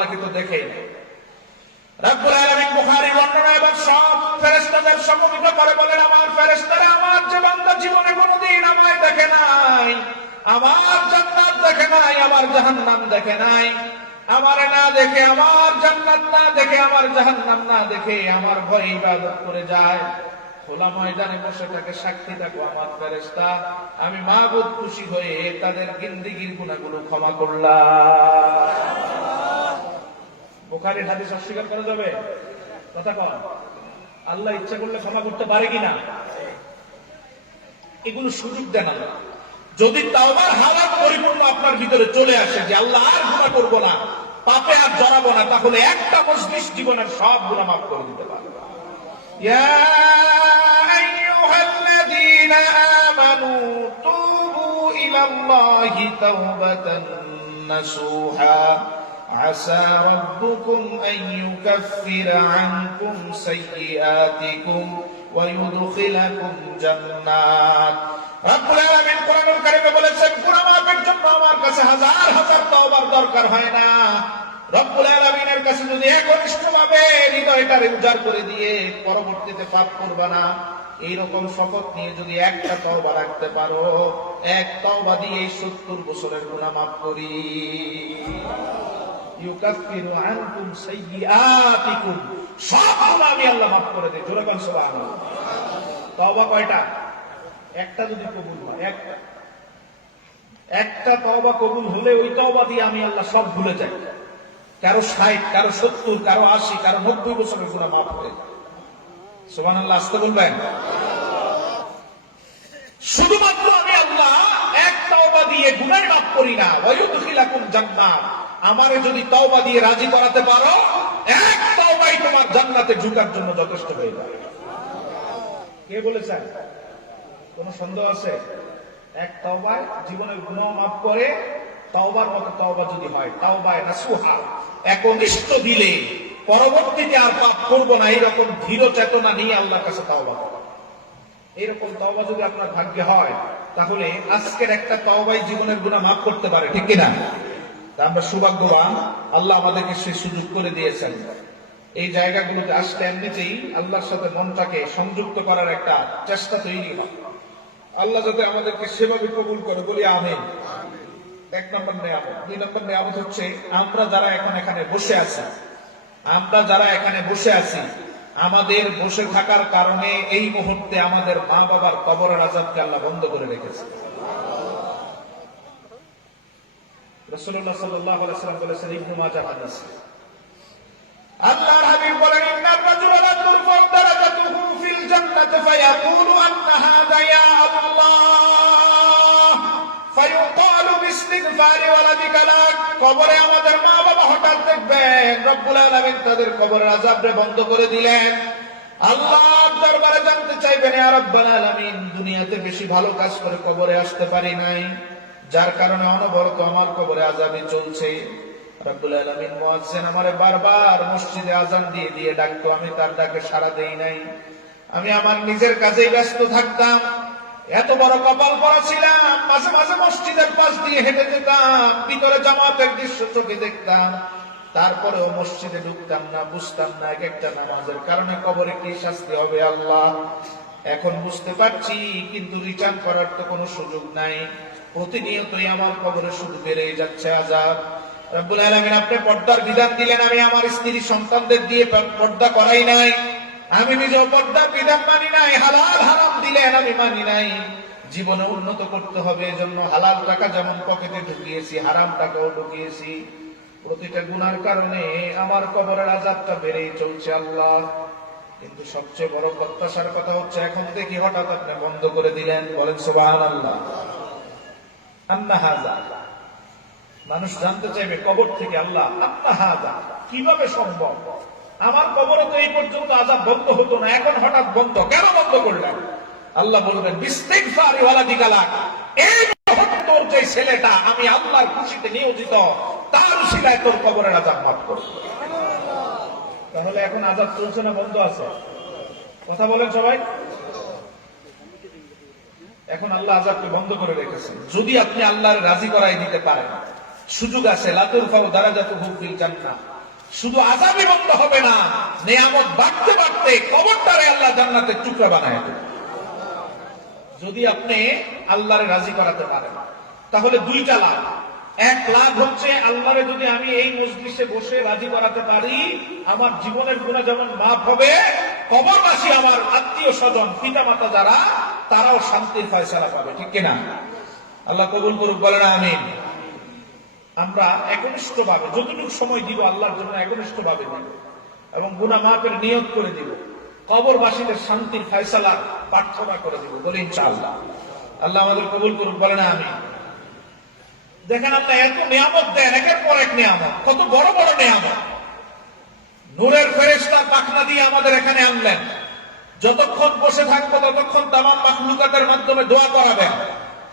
আল্লাহকে তো দেখেই না। রব্বুল আলামিন বুখারী বর্ণনা এবং সব ফেরেশতাদের সমবেত করে বলেন, আমার ফেরেশতারা আমার যে বান্দা জীবনে কোনোদিন আমায় দেখে নাই, আমার জান্নাত দেখে নাই, আমার জাহান্নাম দেখে নাই, আমারে না দেখে, আমার জান্নাত না দেখে, আমার জাহান্নাম না দেখে আমার ভয়ে ইবাদত করে যায়, খোলা ময়দানে বসে থাকে, সাক্ষী থাকো আমার ফেরেশতা, আমি মাবুদ খুশি হয়ে তাদের জিন্দেগীর গুনাহগুলো ক্ষমা করলাম। বুখারীর হাদিস অস্বীকার করা যাবে? কথা কন। আল্লাহ ইচ্ছা করলে ক্ষমা করতে পারে কিনা? এগুলো সুযোগ দেন আল্লাহ। যদি তাওবার হালাত পরিপূর্ণ আপনার ভিতরে চলে আসে যে আল্লাহ আর গুনাহ করব না, পাপে আর জড়াবো না, তাহলে একটা মজলিস জীবনের সব গুনাহ মাফ করে দিতে পারে। ইয়া আইয়ুহাল্লাযীনা আমানু তুবু ইলাল্লাহি তাওবাতান নাসুহা عسى ربكم أن يكفر عنكم سيئاتكم ويدخلكم جنات। রব্বুল আলামিন কোরআনুল কারীমে বলেছেন, গুনাহ মাফের জন্য আমার কাছে হাজার হাজার তওবার দরকার হয় না। রব্বুল আলামিনের কাছে যদি একনিষ্ঠভাবে হৃদয়টারে উজাড় করে দিয়ে পরবর্তীতে পাপ করবা না, এইরকম শপথ নিয়ে যদি একটা তওবা রাখতে পারো, এক তওবা দিয়ে 70 বছরের গুনাহ মাফ করি। ইউকাফিরু আনকুম সাইয়্যাতিকুম, সব গুনাহ আমি আল্লাহ মাফ করে দেই। জোরে বলেন সুবহানাল্লাহ। তওবা কয়টা? একটা যদি কবুল হয়, একটা তওবা কবুল হলে ওই তওবা দিয়ে আমি আল্লাহ সব ভুলে যাই। কারো 60, কারো 70, কারো 80, কারো 90 বছরের গুনাহ মাফ হয়ে যায়। সুবহানাল্লাহ। আসতে বলবেন। শুধুমাত্র আমি আল্লাহ এক তওবা দিয়ে গুনাহ মাফ করি না, ওয়ায়ুদখিলাকুম জান্নাত, আমারে যদি তওবা দিয়ে রাজি করাতে পারো, এক তওবাই তোমার জান্নাতে ঢোকার জন্য যথেষ্ট হয়ে যাবে। কে বলেছেন? কোন সন্দেহ আছে? এক তওবায় জীবনের গুনাহ মাফ করে, তওবার মতো তওবা যদি হয়, তাওবায়ে নাসুহা, একনিষ্ঠ দিলে পরবর্তীতে আর পাপ করব না, এরকম দৃঢ় চেতনা নিয়ে আল্লাহর কাছে তওবা করো। এরকম তওবা যদি আপনার ভাগ্যে হয়, তাহলে আজকের একটা তওবাই জীবনের গুনাহ মাফ করতে পারে, ঠিক কিনা? আমরা সৌভাগ্যবান, আল্লাহ আমাদেরকে সেই সুযোগ করে দিয়েছেন। এই জায়গাগুলোতে আসলে এমনিতেই আল্লাহর সাথে মনটাকে সংযুক্ত করার একটা চেষ্টা তৈরি হয়। আল্লাহ যাতে আমাদেরকে সেভাবে কবুল করে, বলি আমিন। এক নম্বর নেয়ামত। 2 নম্বর নেয়ামত হচ্ছে আমরা যারা এখন এখানে বসে আছি, আমাদের বসে থাকার কারণে এই মুহূর্তে আমাদের মা বাবার কবরের আযাবকে আল্লাহ বন্ধ করে রেখেছে। রাসূলুল্লাহ সাল্লাল্লাহু আলাইহি ওয়াসাল্লাম বলেছেন, ইবনে মাজাহ হাদিস, আল্লাহর হাবিব বলেন, ইন্নার রাজুলা লা তুরফা'ু দারাজাতুহু ফিল জান্নাতি ফায়াকুলু আন্না হাযা ইয়া আল্লাহ ফায়ুকালু বিইস্তিগফারি ওয়ালাদিকা লাক। কবরে আমাদের মা বাবা হঠাৎ দেখবেন রব্বুল আলামিন তাদের কবরের আযাবরে বন্ধ করে দিলেন। আল্লাহর দরবারে জানতে চাইবেন, ইয়া রাব্বাল আলামিন, দুনিয়াতে বেশি ভালো কাজ করে কবরে আসতে পারি নাই, যার কারণে অনবরত আমার কবরে আযাবই চলছে। রব্বুল আলামিন মুয়াজ্জিন আমারে বারবার মসজিদে আযান দিয়ে দিয়ে ডাকতো, আমি তার ডাকে সাড়া দেই নাই, আমি আমার নিজের কাজেই ব্যস্ত থাকতাম। এত বড় কপাল পরা ছিলাম, মাঝে মাঝে মসজিদের পাশ দিয়ে হেঁটে যেতাম, ভিতরে জামাতের দৃশ্য চোখে দেখতাম, তারপরেও মসজিদে ঢুকতাম না, বুঝতাম না এক একটা নামাজের কারণে কবরে কি শাস্তি হবে আল্লাহ। এখন বুঝতে পারছি, কিন্তু রিটার্ন করার তো কোনো সুযোগ নাই। প্রতিনিয়তই আমার কবরে শুধু বেড়েই যাচ্ছে আযাব। রব্বুল আলামিন আপনি পর্দার বিধান দিলেন, আমি আমার স্ত্রী সন্তানদের দিয়ে পর্দা করাই নাই, আমি নিজেও পর্দার বিধান মানি নাই। হালাল হারাম দিলেন, আমি মানি নাই। জীবনে উন্নত করতে হবে, এজন্য হালাল টাকা যেমন পকেটে ঢুকিয়েছি, হারাম টাকাও ঢুকিয়েছি। প্রতিটা গুনার কারণে আমার কবরের আযাবটা বেড়েই চলছে আল্লাহ। কিন্তু সবচেয়ে বড় প্রত্যাশার কথা হচ্ছে, এখন দেখি হঠাৎ আপনি বন্ধ করে দিলেন। বলেন সুবহানাল্লাহ। আন্না হাযা, মানুষ জানতে চাইবে কবর থেকে, আল্লাহ আন্না হাযা, কিভাবে সম্ভব? আমার কবরে তো এই পর্যন্ত আযাব বন্ধ হতো না, এখন হঠাৎ বন্ধ, কেন বন্ধ করলেন? আল্লাহ বলবেন, বিইস্তিগফারি ওয়ালাদিকা লাক, এই তোর যে ছেলেটা আমি আল্লাহর খুশিতে নিয়োজিত, তার উসিলায় তোর কবরের আযাব মাফ করব। তাহলে এখন আযাব চলছে না বন্ধ আছে? কথা বলেন সবাই। এখন আল্লাহ আযাবকে বন্ধ করে রেখেছেন। যদি আপনি আল্লাহর রাজি করাই দিতে পারেন, সুযোগ আছে, লা তুরফাউ দারাজাতুহু ফিল জান্নাহ। শুধু আযাবই বন্ধ হবে না, নিয়ামত বাড়তে বাড়তে কবরটারে আল্লাহ জান্নাতের টুকরা বানায় দেবে। যদি আপনি আল্লাহরে রাজি করাতে পারেন তাহলে দুইটা লাভ। এক লাভ হচ্ছে আল্লাহরে যদি আমি এই মজলিসে বসে রাজি করাতে পারি, আমার জীবনের গুনাহ যেমন মাফ হবে, কবরবাসী আমার আত্মীয় স্বজন পিতা মাতা যারা, তারাও শান্তির ফয়সালা পাবে। ঠিক কিনা? আল্লাহ কবুল করুক, বলেন আমিন। আমরা একনিষ্ঠ ভাবে যতটুকু সময় দিব আল্লাহর জন্য একনিষ্ঠ ভাবে দিব এবং গুনাহ মাফের নিয়ত করে দিব, কবরবাসীদের শান্তির ফয়সালা প্রার্থনা করে দিব, বলি ইনশাআল্লাহ। আল্লাহ আমাদের কবুল করুক, বলেন আমিন। দেখেন আল্লাহ এত নিয়ামত দেন, একের পর এক নিয়ামত, কত বড় বড় নিয়ামত। নূরের ফেরেশতা পাখনা দিয়ে আমাদের এখানে আনলেন, যতক্ষণ বসে থাকবো ততক্ষণ তামাম মাখলুকাতের মাধ্যমে দোয়া করাবেন।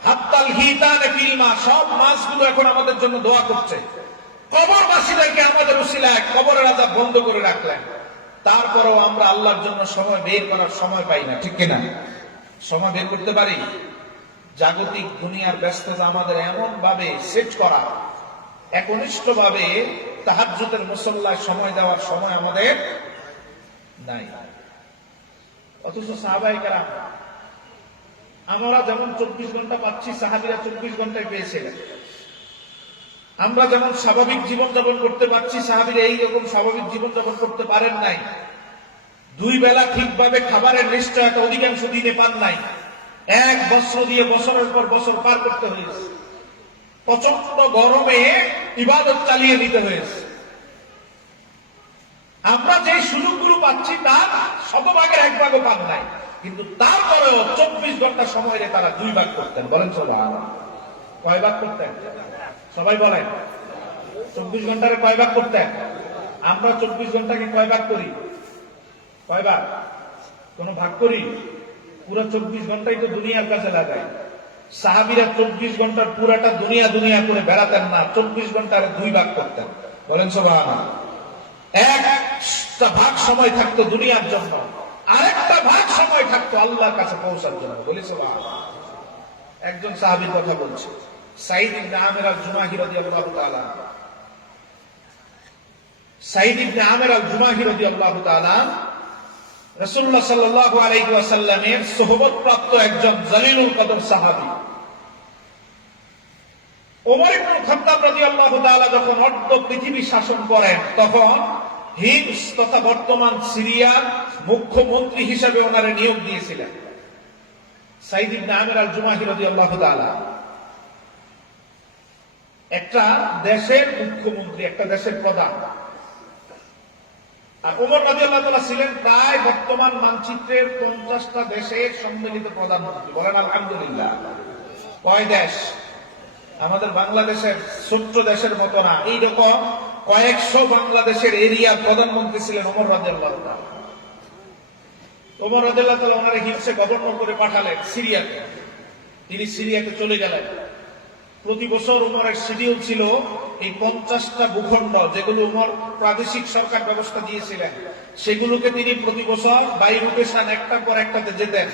হাত্তাল হিতানে ফিল মা, সব মাছগুলো এখন আমাদের জন্য দোয়া করছে। কবরবাসীদেরকে আমাদের উসিলায় কবরের আযাব বন্ধ করে রাখলেন। তারপরেও আমরা আল্লাহর জন্য সময় বের করার সময় পাই না। ঠিক কিনা? সময় বের করতে পারি? জাগতিক দুনিয়ার ব্যস্ততা আমাদের এমন ভাবে সেট করা, একনিষ্ঠ ভাবে তাহাজ্জুদের মুসল্লায় সময় দেওয়ার সময় আমাদের নাই। অথচ সাহাবায়ে কেরাম, আমরা যেমন 24 ঘন্টা পাচ্ছি, সাহাবীরা 24 ঘন্টায় পেয়েছিলেন। আমরা যেমন স্বাভাবিক জীবনযাপন করতে পারছি, সাহাবীরা এইরকম স্বাভাবিক জীবনযাপন করতে পারেন নাই। দুই বেলা ঠিকভাবে খাবারের নিশ্চয়তা অধিকাংশ দিনে পান নাই। এক বছর দিয়ে বছরের পর বছর পার করতে হয়েছে। প্রচন্ড গরমে ইবাদত চালিয়ে নিতে হয়েছে। আমরা যে সুযোগগুলো পাচ্ছি তার শতভাগের এক ভাগও পান নাই, কিন্তু তারপরেও 24 ঘন্টা সময় তারা 2 ভাগ করতেন। বলেন সুবহানাল্লাহ। কয় ভাগ করতেন? সবাই বলেন। 24 ঘন্টারে কয় ভাগ করতেন? আমরা 24 ঘন্টাকে কয় ভাগ করি? কয় ভাগ? কোন ভাগ করি? পুরো 24 ঘন্টাই তো দুনিয়ার কাছে লাগাই। সাহাবীরা 24 ঘন্টার পুরাটা দুনিয়া দুনিয়া করে বেড়াতেন না, 24 ঘন্টারে 2 ভাগ করতেন। বলেন সুবহানাল্লাহ। একটা ভাগ সময় থাকতো দুনিয়ার জন্য, আরেকটা ভাগ সময় থাকতো আল্লাহর কাছে পৌঁছার জন্য। বলি সুবহানাল্লাহ। একজন সাহাবীর কথা বলছি, সাঈদ ইবনে আমির আল-জুমাহি রাদিয়াল্লাহু তাআলা। সাঈদ ইবনে আমির আল-জুমাহি রাদিয়াল্লাহু তাআলা রাসূলুল্লাহ সাল্লাল্লাহু আলাইহি ওয়াসাল্লামের সোহবত প্রাপ্ত একজন জলিলুল কদর সাহাবী। ওমর ইবনে খাত্তাব রাদিয়াল্লাহু তাআলা যখন অর্ধ পৃথিবী শাসন করেন, তখন হিমস তথা বর্তমান সিরিয়ার মুখ্যমন্ত্রী হিসেবে ওনারে নিয়োগ দিয়েছিলেন সাঈদ ইবনে আমির আল-জুমাহি রাদিয়াল্লাহু তাআলা। একটা দেশের মুখ্যমন্ত্রী, একটা দেশের প্রধান। আর ওমর রাদিয়াল্লাহু তাআলা ছিলেন প্রায় বর্তমান মানচিত্রের 50টা দেশের সম্মিলিত প্রধানমন্ত্রী। বলেন আলহামদুলিল্লাহ। কয় দেশ? আমাদের বাংলাদেশের ছোট্ট দেশের মতো না, এইরকম কয়েকশো বাংলাদেশের এরিয়ার প্রধানমন্ত্রী ছিলেন ওমর রাদিয়াল্লাহু তাআলা। ওমর রাদিয়াল্লাহু তাআলা ওনারে হিমসে গভর্নর করে পাঠালেন সিরিয়াতে। তিনি সিরিয়াতে চলে গেলেন। প্রতি বছর উমরের শিডিউল ছিল এই 50টা ভূখণ্ড, যেগুলো উমর প্রাদেশিক সরকার ব্যবস্থা দিয়েছিলেন, সেগুলোকে তিনি প্রতি বছর বাই রোটেশন একটার পর একটাতে যেতেন,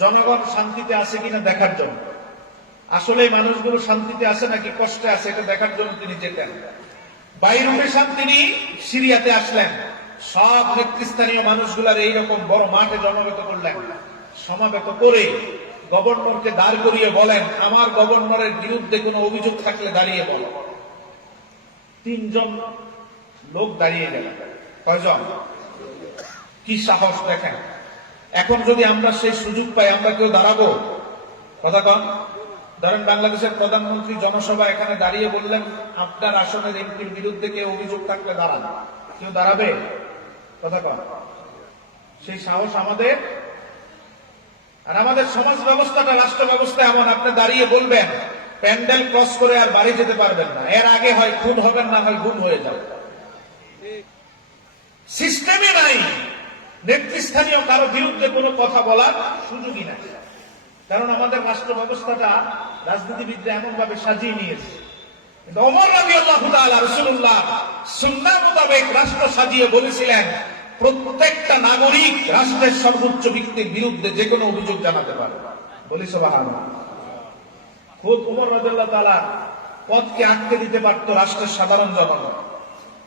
জনগণ শান্তিতে আছে কিনা দেখার জন্য। আসলে মানুষগুলো শান্তিতে আছে নাকি কষ্টে আছে এটা দেখার জন্য তিনি যেতেন। বাই রোটেশন তিনি সিরিয়াতে আসলেন, সব নেতৃস্থানীয় মানুষগুলার এইরকম বড় মাঠে জমাবেত করলেন। সমাবেত করে গভর্নরকে দাঁড় করিয়ে বলেন, আমার গভর্নরের বিরুদ্ধে কোনো অভিযোগ থাকলে দাঁড়িয়ে বলো। 3 জন লোক দাঁড়িয়ে গেলেন। কয়জন? কি সাহস দেখেন। এখন যদি আমরা সেই সুযোগ পাই, আমরা কেউ দাঁড়াবো? কথা কন। ধরেন বাংলাদেশের প্রধানমন্ত্রী জনসভা এখানে দাঁড়িয়ে বললেন, আপনার আসনের এমপির বিরুদ্ধে কেউ অভিযোগ থাকলে দাঁড়ান। কেউ দাঁড়াবে? কথা কন। সেই সাহস আমাদের? আর আমাদের সমাজ ব্যবস্থাটা, রাষ্ট্র ব্যবস্থা এমন, আপনি দাঁড়িয়ে বলবেন, প্যান্ডেল ক্রস করে আর বাড়ি যেতে পারবেন না। এর আগে হয় খুন হবেন, না হয় গুম হয়ে যাবে। সিস্টেমে নাই নেতৃস্থানীয় কারো বিরুদ্ধে কোনো কথা বলার সুযোগই নাই। কারণ আমাদের রাষ্ট্র ব্যবস্থাটা রাজনীতিবিদরা এমন ভাবে সাজিয়ে নিয়েছে। কিন্তু ওমর রাদিয়াল্লাহু তাআলা রাসূলুল্লাহ সুন্নাহ মোতাবেক রাষ্ট্র সাজিয়ে বলেছিলেন, প্রত্যেকটা নাগরিক রাষ্ট্রের সর্বোচ্চ ব্যক্তির বিরুদ্ধে যে কোনো অভিযোগ জানাতে পারে। বলি সুবহানাল্লাহ। খুব ওমর রাদিয়াল্লাহু তাআলা পথকে আটকে দিতে পারত রাষ্ট্রের সাধারণ জনগণ।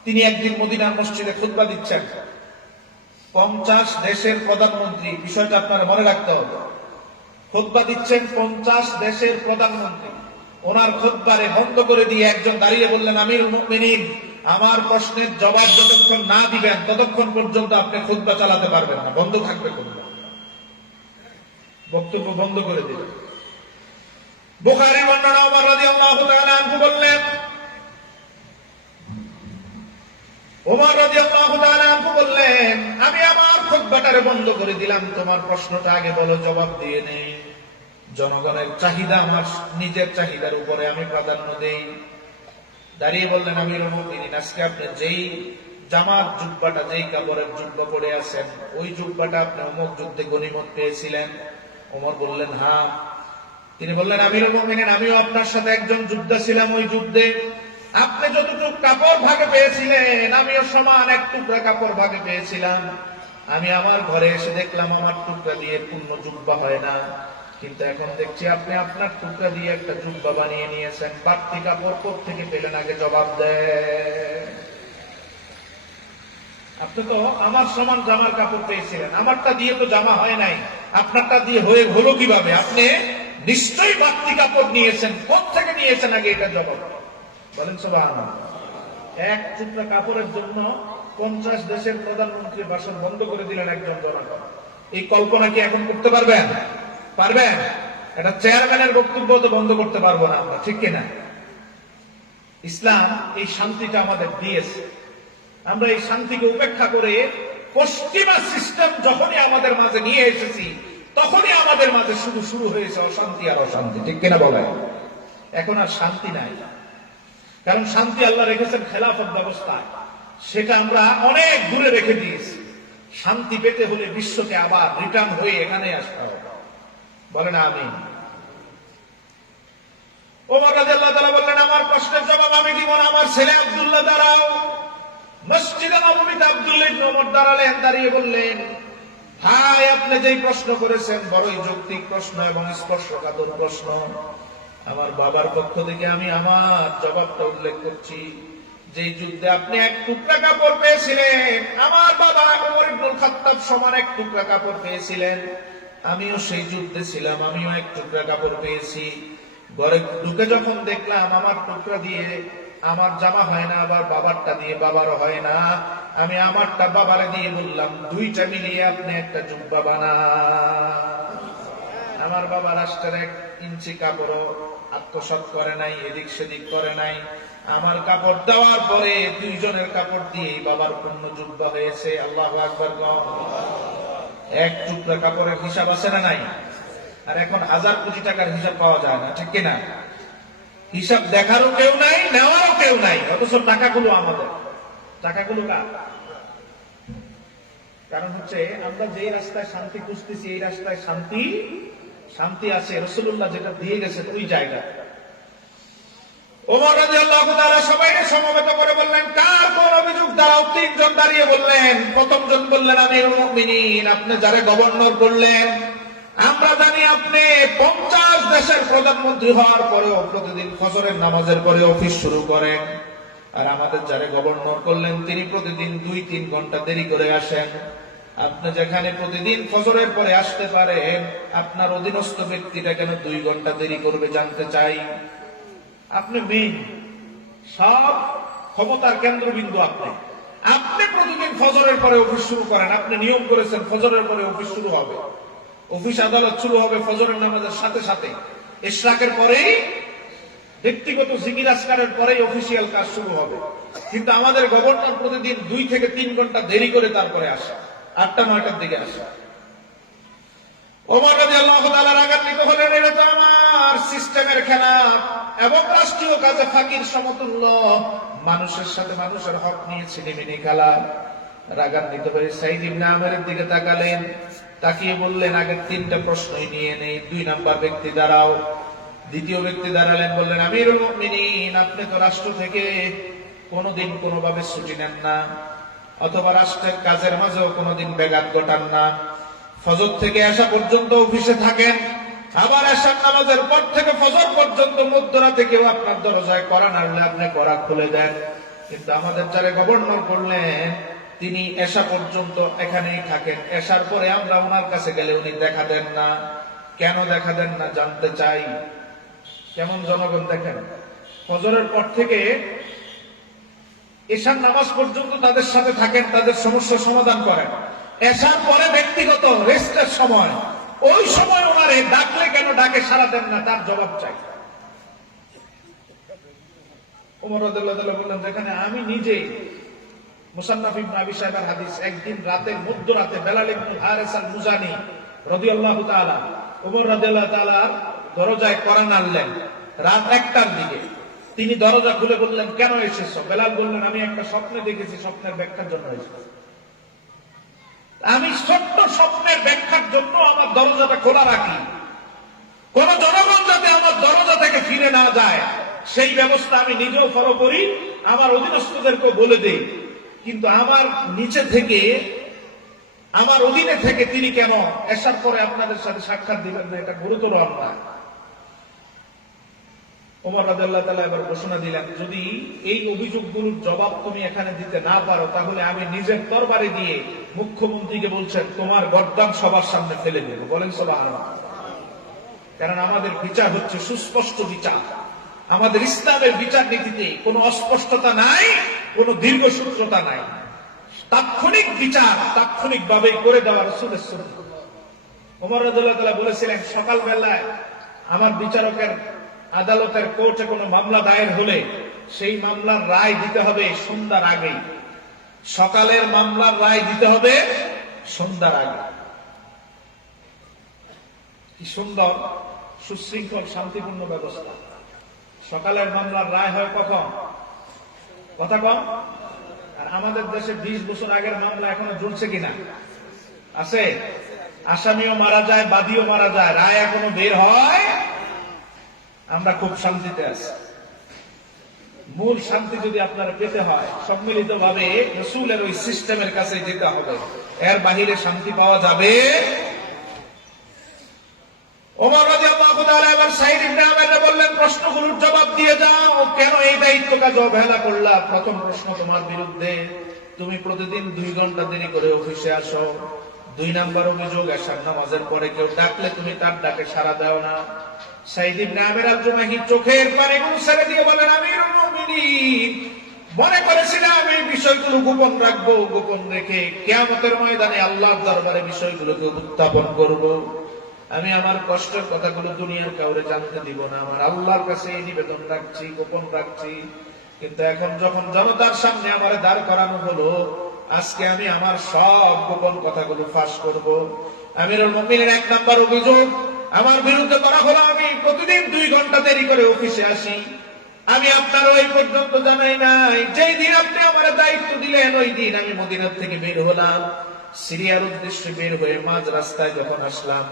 তিনি একদিন মদিনার মসজিদে খুতবা দিচ্ছেন, 50 দেশের প্রধানমন্ত্রী, বিষয়টা আপনারা মনে রাখতে হবে, খুতবা দিচ্ছেন 50 দেশের প্রধানমন্ত্রী। ওনার খুতবারে বন্ধ করে দিয়ে একজন দাঁড়িয়ে বললেন, আমিরুল মুমিনিন, আমার প্রশ্নের জবাব যতক্ষণ না দিবেন ততক্ষণ পর্যন্ত আপনি খুতবা চালাতে পারবেন না, বন্ধ থাকবে খুতবা, বক্তব্য বন্ধ করে দিলেন। বুখারী বর্ণনা ওমর রাদিয়াল্লাহু তাআলা আনহু বললেন, ওমর রাদিয়াল্লাহু তাআলা আনহু বললেন, আমি আমার খুতবাটারে বন্ধ করে দিলাম, তোমার প্রশ্নটা আগে বলো, জবাব দিয়ে নেই। জনগণের চাহিদা আমার নিজের চাহিদার উপরে আমি প্রাধান্য দেই। দাঁড়িয়ে বললেন, আমিরুল মুমিনিন, আজকে আপনি যেই জামাত জুব্বাটা, যেই কাপড়ের জুব্বা পরে আছেন, ওই জুব্বাটা আপনি অমুক যুদ্ধে গনিমত পেয়েছিলেন? ওমর বললেন, হ্যাঁ। তিনি বললেন, আমিরুল মুমিনিন, আমিও আপনার সাথে একজন যোদ্ধা ছিলাম, ওই যুদ্ধে আপনি যতটুকু কাপড় ভাগে পেয়েছিলেন আমিও সমান এক টুকরা কাপড় ভাগে পেয়েছিলাম। আমি আমার ঘরে এসে দেখলাম আমার টুকরা দিয়ে পূর্ণ জুব্বা হয় না, কিন্তু এখন দেখছি আপনি আপনার টুকরা দিয়ে একটা জুব্বা বানিয়ে নিয়েছেন। বাড়তি কাপড় কোত্থেকে পেলেন, আগে জবাব দেন। আপনি তো আমার সমান জামার কাপড় পেয়েছিলেন, আমারটা দিয়ে তো জামা হয় নাই, আপনারটা দিয়ে হলো কিভাবে? আপনি নিশ্চয়ই বাড়তি কাপড় নিয়েছেন, কোত্থেকে নিয়েছেন, আগে এটা জবাব বলেন। সুবহানাল্লাহ। এক টুকরা কাপড়ের জন্য 50 দেশের প্রধানমন্ত্রী ভাষণ বন্ধ করে দিলেন একজন জনগণ। এই কল্পনা কি এখন করতে পারবেন? পারবেন? এটা চেয়ারম্যানের বক্তব্য তো বন্ধ করতে পারবো না আমরা, ঠিক কিনা? ইসলাম এই শান্তিটা আমাদের দিয়েছে, আমরা এই শান্তিকে উপেক্ষা করে পশ্চিমা সিস্টেম যখনই আমাদের মাঝে নিয়ে এসেছি তখনই আমাদের মাঝে শুরু হয়েছে অশান্তি আর অশান্তি, ঠিক কিনা বলেন? এখন আর শান্তি নাই, কারণ শান্তি আল্লাহ রেখেছেন খেলাফত ব্যবস্থায়, সেটা আমরা অনেক দূরে রেখে দিয়েছি। শান্তি পেতে হলে বিশ্বকে আবার রিটার্ন হয়ে এখানে আসতে হবে, বলেন আমিন। ওমর রাদিয়াল্লাহু তাআলা বললেন, আমার প্রশ্নের জবাব আমি দিব না, আমার ছেলে আব্দুল্লাহ দাঁড়াও। মসজিদে নববীতে আব্দুল্লাহ ইবনে ওমর দাঁড়ালেন, দাঁড়িয়ে বললেন, ভাই, আপনি যেই প্রশ্ন করেছেন বড়ই যৌক্তিক প্রশ্ন এবং স্পর্শকাতর প্রশ্ন। আমার বাবার পক্ষ থেকে আমি আমার জবাবটা উল্লেখ করছি। যে যুদ্ধে আপনি এক টুকরা কাপড় পেয়েছিলেন, আমার বাবা ওমর ইবনুল খাত্তাব সমান এক টুকরা কাপড় পেয়েছিলেন। আমিও সেই যুদ্ধে ছিলাম, আমিও এক টুকরা কাপড় পেয়েছি। ঘরে ঢুকে যখন দেখলাম আমার টুকরা দিয়ে আমার জামা হয় না, আবার বাবারটা দিয়ে বাবারও হয় না, আমি আমারটা বাবারে দিয়ে বললাম, দুইটা মিলিয়ে আপনি একটা জুব্বা বানান। আমার বাবা রাষ্ট্রের 1 ইঞ্চি কাপড়ও আত্মসাৎ করে নাই, এদিক সেদিক করে নাই। আমার কাপড় দেওয়ার পরে 2 জনের কাপড় দিয়ে বাবার পূর্ণ জুব্বা হয়েছে। আল্লাহু আকবার। এক টুকরা কাপড়ের হিসাব আছে না নাই? আর এখন 1000 কোটি টাকার হিসাব পাওয়া যায় না, ঠিক কিনা? হিসাব দেখারও কেউ নাই, নেওয়ারও কেউ নাই, অথচ টাকাগুলো আমাদের। টাকাগুলো কার? কারণ হচ্ছে আমরা যে রাস্তায় শান্তি খুঁজতেছি, এই রাস্তায় শান্তি আছে রাসূলুল্লাহ যেটা দিয়ে গেছেন ওই জায়গা। ওমর রাদিয়াল্লাহু তাআলা সবাইকে সমবেত করে বললেন, কার কোন অভিযোগ? দাঁড়াও। 3 জন দাঁড়িয়ে বললেন। প্রথম জন বললেন, আমিরুল মুমিনিন, আপনি যারা গভর্নর করলেন, আমরা জানি আপনি 50 দেশের প্রধানমন্ত্রী হওয়ার পরেও প্রতিদিন ফজরের নামাজের পরে অফিস শুরু করেন। আর আমাদের যারা গভর্নর করলেন তিনি প্রতিদিন 2-3 ঘন্টা দেরি করে আসেন। আপনি যেখানে প্রতিদিন ফজরের পরে আসতে পারেন, আপনার অধীনস্থ ব্যক্তিটা কেন 2 ঘন্টা দেরি করবে জানতে চাই। আপনি মেইন, সব ক্ষমতার কেন্দ্রবিন্দু আপনি প্রতিদিন ফজরের পরে অফিস শুরু করেন। আপনি নিয়ম করেছেন ফজরের পরে অফিস শুরু হবে, অফিস আদালত শুরু হবে ফজরের নামাজের সাথে সাথে, ইশরাকের পরেই, ব্যক্তিগত জিকির আজকারের পরেই অফিসিয়াল কাজ শুরু হবে। কিন্তু আমাদের গভর্নর প্রতিদিন 2 থেকে 3 ঘন্টা দেরি করে তারপরে আসে, 8টা-9টার দিকে আসে। ওমর রাদিয়াল্লাহু তাআলা রাগান্বিত হলেন, এটা তো আমার সিস্টেমের খেলাফ এবং রাষ্ট্রীয় কাজে ফাঁকির সমতুল্য, মানুষের সাথে মানুষের হক নিয়ে ছিনিমিনি খেলা। রাগান্বিত হয়ে সাইদ ইবনে আমরের দিকে তাকালেন, তাকিয়ে বললেন, আগের 3টা প্রশ্নই নিয়ে নেই, 2 নাম্বার ব্যক্তি দাঁড়াও। দ্বিতীয় ব্যক্তি দাঁড়ালেন, বললেন, আমিরুল মুমিনিন, আপনি তো রাষ্ট্র থেকে কোনোদিন কোনোভাবে ছুটি নেন না, অথবা রাষ্ট্রের কাজের মাঝেও কোনোদিন ব্যাঘাত ঘটান না। ফজর থেকে আসা পর্যন্ত অফিসে থাকেন, আবার এশার নামাজের পর থেকে ফজর পর্যন্ত মধ্যরাতে কেউ আপনার দরজায় কড়া নাড়লে আপনি কড়া খুলে দেন। কিন্তু আমাদের যারা গভর্নর করলেন তিনি এশা পর্যন্ত এখানেই থাকেন, এশার পরে আমরা ওনার কাছে গেলে উনি দেখা দেন না। কেন দেখা দেন না জানতে চাই। কেমন জনগণ দেখেন, ফজরের পর থেকে এশার নামাজ পর্যন্ত তাদের সাথে থাকেন, তাদের সমস্যা সমাধান করেন। এশার পরে ব্যক্তিগত রেস্টের সময়, ওই সময় ওনারে ডাকলে কেন ডাকে সাড়া দেন না, তার জবাব চাই। ওমর রাদিয়াল্লাহু তাআলা বললেন, যেখানে আমি নিজে মুসান্নাফ ইবনে আবি শাইবার হাদিস, একদিন রাতের মধ্যরাতে বেলাল ইবনে হারিস আল মুজানি রাদিয়াল্লাহু তাআলা ওমর রাদিয়াল্লাহু তাআলা দরজায় কড়া নাড়লেন রাত 1টার দিকে। তিনি দরজা খুলে বললেন, কেন এসেছো? বেলাল বললেন, আমি একটা স্বপ্নে দেখেছি, স্বপ্নের ব্যাখ্যার জন্য এসেছি। আমি ছোট্ট স্বপ্নের ব্যাখ্যার জন্য আমার দরজাটা খোলা রাখি, কোন জনগণ যাতে আমার দরজা থেকে ফিরে না যায় সেই ব্যবস্থা আমি নিজেও ফলো করি, আমার অধীনস্থদেরকে বলে দেই। কিন্তু আমার নিচে থেকে, আমার অধীনে থেকে তিনি কেন এসার পরে আপনাদের সাথে সাক্ষাৎ দিবেন না? এটা গুরুতর অন্যায়। ওমর রাদিয়াল্লাহু তাআলা এবার ঘোষণা দিলেন, যদি এই অভিযোগগুলোর জবাব তুমি এখানে দিতে না পারো তাহলে আমি নিজের তরবারি দিয়ে মুখ্যমন্ত্রীকে বলছেন তোমার গর্দান সবার সামনে ফেলে দেব। বলেন সুবহানাল্লাহ। কারণ আমাদের বিচার হচ্ছে সুস্পষ্ট বিচার। আমাদের ইসলামের বিচার নীতিতে কোনো অস্পষ্টতা নাই, কোনো দীর্ঘসূত্রতা নাই। তাৎক্ষণিক বিচার তাৎক্ষণিক ভাবে করে দেওয়া রাসূলের সুন্নাহ। ওমর রাদিয়াল্লাহু তাআলা বলেছিলেন, সকালবেলায় আমার বিচারকের আদালতের কোর্টে কোনো মামলা দায়ের হলে সেই মামলার রায় দিতে হবে সন্ধ্যার আগেই। সকালের মামলার রায় দিতে হবে সন্ধ্যার আগে। কি সুন্দর সুশৃঙ্খল শান্তিপূর্ণ ব্যবস্থা। সকালের মামলার রায় হয় কখন? কথা কম। আর আমাদের দেশে 20 বছর আগের মামলা এখনো ঝুলছে কিনা? আছে। আসামিও মারা যায়, বাদীও মারা যায়, রায় এখনো বের হয়। আমরা খুব শান্তিতে আছি। মূল শান্তি যদি আপনারা পেতে হয় সম্মিলিত ভাবে রাসূলের ওই সিস্টেমের কাছে যেতে হবে, এর বাহিরে শান্তি পাওয়া যাবে। ওমর রাদিয়াল্লাহু তাআলা এবার সাঈদ ইবনে আমর বললেন, প্রশ্নগুলোর জবাব দিয়ে যাও, কেন এই দায়িত্ব কাজ অবহেলা করলা? প্রথম প্রশ্ন তোমার বিরুদ্ধে, তুমি প্রতিদিন 2 ঘন্টা দেরি করে অফিসে আসো। 2 নাম্বার অভিযোগ, এশার নামাজের পরে কেউ ডাকলে তুমি তার ডাকে সাড়া দাও না। সাঈদ ইবনে আমর আল জুমাহি চোখের পানিগুলো ছেড়ে দিয়ে বলেন, আমিরুল মুমিনিন, মনে করেছিলাম এই বিষয়গুলো গোপন রাখবো, গোপন রেখে কিয়ামতের ময়দানে আল্লাহর দরবারে বিষয়গুলোকে উত্থাপন করব। আমি আমার কষ্টের কথাগুলো দুনিয়ার কাউরে জানতে দিব না, আমার আল্লাহর কাছে এই নিবেদন রাখছি, গোপন রাখছি। কিন্তু এখন যখন জনতার সামনে আমার দাঁড় করানো হলো, আজকে আমি আমার সব গোপন কথাগুলো ফাঁস করব। আমিরুল মুমিনের 1 নাম্বার অভিযোগ আমার বিরুদ্ধে করা হলো, আমি প্রতিদিন 2 ঘন্টা দেরি করে অফিসে আসি। আমি আপনার ওই পর্যন্ত জানাই নাই, যেই দিন আপনি আমার দায়িত্ব দিলেন ওই দিন আমি মদিনা থেকে বের হলাম। সিরিয়ার উদ্দেশ্যে বের হয়ে মাঝ রাস্তায় যখন আসলাম,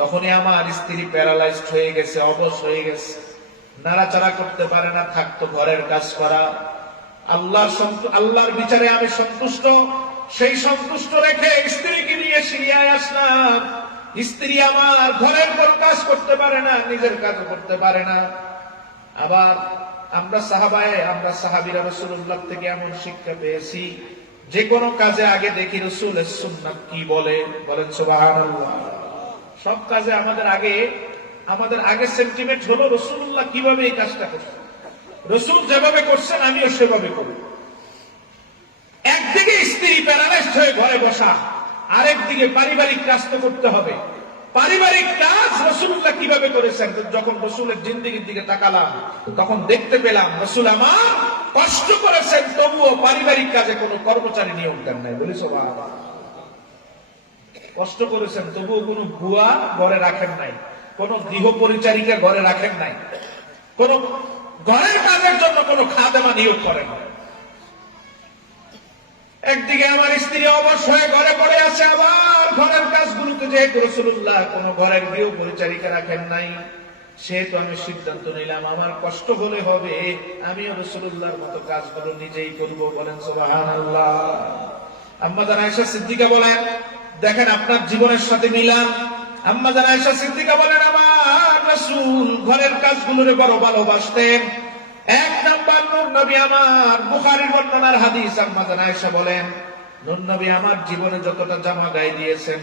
তখনই আমার স্ত্রী প্যারালাইজড হয়ে গেছে, অবশ হয়ে গেছে, নাড়াচাড়া করতে পারে না, থাকতো ঘরের কাজ করা। আল্লাহর বিচারে আমি সন্তুষ্ট, সেই সন্তুষ্ট রেখে স্ত্রীকে নিয়ে সিরিয়ায় আসলাম। স্ত্রী আমার ঘরের কোন কাজ করতে পারে না, নিজের কাজও করতে পারে না। আবার আমরা সাহাবীরা রাসূলুল্লাহ থেকে এমন শিক্ষা পেয়েছি, যে কোনো কাজে আগে দেখি রাসূলের সুন্নাহ কি বলে। বলেন সুবহানাল্লাহ। সব কাজে আমাদের আগে সেন্টিমেন্ট হলো রাসূলুল্লাহ কিভাবে এই কাজটা করছেন, রাসূল যেভাবে করছেন আমিও সেভাবে করব। একদিকে স্ত্রী প্যারালাইজড হয়ে ঘরে বসা, আরেকদিকে পারিবারিক কাজ তো করতে হবে। পারিবারিক কাজ রাসূলুল্লাহ কিভাবে করেছেন? যখন রাসূলের জিন্দেগির দিকে তাকালাম তখন দেখতে পেলাম রাসূল আমার কষ্ট করেছেন, তবুও পারিবারিক কাজে কোনো কর্মচারী নিয়োগ দেন নাই। বলি সুবহানাল্লাহ। কষ্ট করেছেন তবুও কোনো বুয়া ঘরে রাখেন নাই, কোন গৃহ পরিচারিকা ঘরে রাখেন নাই, কোন ঘরের কাজের জন্য কোন খাদেমা নিয়োগ করেন। একদিকে আমার স্ত্রী অবশ হয়ে ঘরে পড়ে আছে, আবার ঘরের কাজগুলোতে যেহেতু রাসূলুল্লাহ কোন ঘরের গৃহ পরিচারিকা রাখেন নাই, সেহেতু আমি সিদ্ধান্ত নিলাম আমার কষ্ট হলে হবে, আমিও রাসূলুল্লাহর মতো কাজগুলো নিজেই করব। বলেন সুবহানাল্লাহ। আম্মা জান আয়েশা সিদ্দিকা বলেন, দেখেন আপনার জীবনের সাথে মিলান, আম্মা জান আয়েশা সিদ্দিকা বলেন আমার রাসূল ঘরের কাজগুলোরে বড় ভালোবাসতেন। এক নাম্বার নূর নবী আমার, বুখারীর বর্ণনার হাদিস, আম্মা জান আয়েশা বলেন নূর নবী আমার জীবনে যতটা জামা গায়ে দিয়েছেন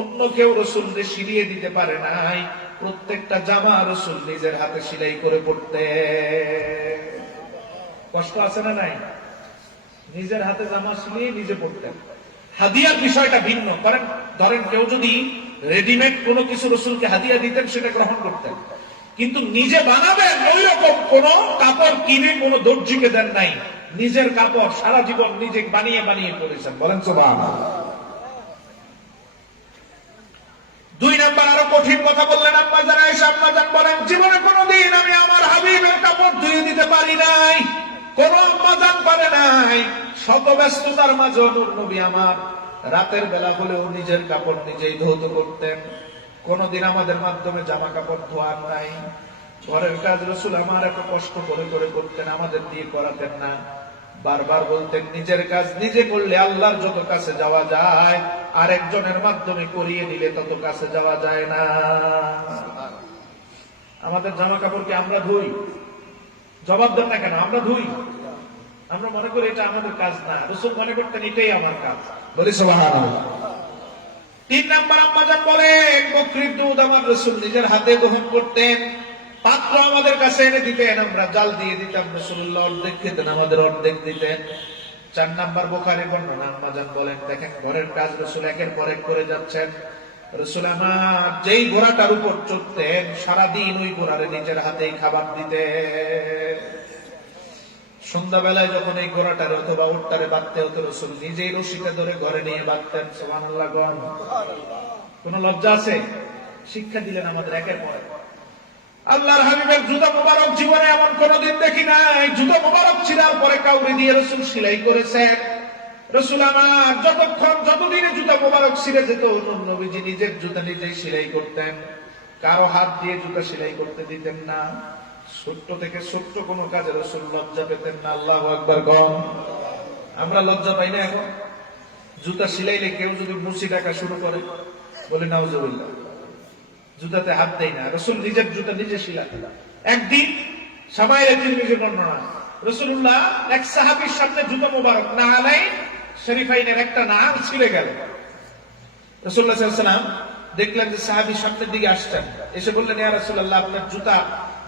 অন্য কেউ রাসূলকে সিলিয়ে দিতে পারে নাই। প্রত্যেকটা জামা রাসূল নিজের হাতে সেলাই করে পরতেন। কষ্ট আছে না নাই? নিজের হাতে জামা সিলিয়ে নিজে পরতেন। হাদিয়ার বিষয়টা ভিন্ন। ধরেন কেউ যদি রেডিমেড কোনো কিছু রাসূলকে হাদিয়া দিতেন সেটা গ্রহণ করতেন, কিন্তু নিজে বানাবেন ওই রকম কোন কাপড় কিনে কোন দর্জিকে দেন নাই। নিজের কাপড় সারা জীবন নিজে বানিয়ে বানিয়ে পরেছেন। বলেন সুবহানাল্লাহ। দুই নাম্বার আরো কঠিন কথা বললেন আম্মা জান আয়েশা। আম্মা জান বলেন জীবনে কোনদিন আমি আমার হাবিবের কাপড় ধুয়ে দিতে পারি নাই, কোন আম্মা জান পারে নাই। শত ব্যস্ততার মাঝে নূর নবী আমার রাতের বেলা হলেও নিজের কাপড় নিজেই ধৌত করতেন। কোনদিন আমাদের মাধ্যমে জামা কাপড় ধোয়ার নাই। ঘরের কাজ রাসূল আমার এত কষ্ট করে করে করতেন, আমাদের দিয়ে করাতেন না। বারবার বলতেন নিজের কাজ নিজে করলে আল্লাহর যত কাছে যাওয়া যায়, আর একজনের মাধ্যমে করিয়ে দিলে তত কাছে যাওয়া যায় না। আমাদের জামা কাপড় কি আমরা ধুই? জবাব দেন না কেন? আমরা ধুই। আমরা মনে করি এটা আমাদের কাজ না, রাসূল মনে করতেন এটাই আমার কাজ। বলি সুবহানাল্লাহ। তিন নাম্বার আম্মা জান বলেন বকরির দুধ আমার রাসূল নিজের হাতে দহন করতেন, পাত্র আমাদের কাছে এনে দিতেন, আমরা জাল দিয়ে দিতাম, রাসূলুল্লাহ অর্ধেক খেতেন, আমাদের অর্ধেক দিতেন। চার নাম্বার বুখারীর বর্ণনা আম্মা জান বলেন দেখেন ঘরের কাজ রাসূল একের পর এক করে যাচ্ছেন। রাসূল আমার যেই ঘোড়াটার উপর চড়তেন সারাদিন ওই ঘোড়ারে নিজের হাতেই খাবার দিতেন। সন্ধ্যাবেলায় যখন এই ঘোড়াটারে অথবা উটটারে বাঁধতে হতো রাসূল নিজেই রশিতে ধরে ঘরে নিয়ে বাঁধতেন। সুবহানাল্লাহ। কোন লজ্জা আছে? শিক্ষা দিলেন আমাদের একের পর এক। আল্লাহর হাবিবের জুতা মোবারক জীবনে এমন কোনদিন দেখি নাই জুতা মোবারক ছিঁড়ার পরে কাউরে দিয়ে রাসূল সেলাই করেছেন। রাসূল আমার যতদিনে জুতা মোবারক ছিঁড়ে যেত নবীজি নিজের জুতা নিজেই সেলাই করতেন, কারো হাত দিয়ে জুতা সেলাই করতে দিতেন না। ছোট্ট থেকে ছোট্ট কোন কাজে রাসূল লজ্জা পেতেন না। আল্লাহু আকবার গণ। আমরা লজ্জা পাই না এখন? জুতা সেলাইলে কেউ যদি মুছি ডাকা শুরু করে বলি নাউজুবিল্লাহ, জুতাতে হাত দেয় না। রাসূল নিজের জুতা নিজে সেলাতেন। একদিন সামাইল তিরমিজির বর্ণনা রাসূলুল্লাহ এক সাহাবীর সামনে জুতা মোবারক না আলাই শরীফাইনের একটা নাম ছিঁড়ে গেল। রাসূলুল্লাহ সাল্লাল্লাহু আলাইহি ওয়াসাল্লাম দেখলেন যে সাহাবী সামনের দিকে আসছেন, এসে বললেন ইয়া রাসূলুল্লাহ আপনার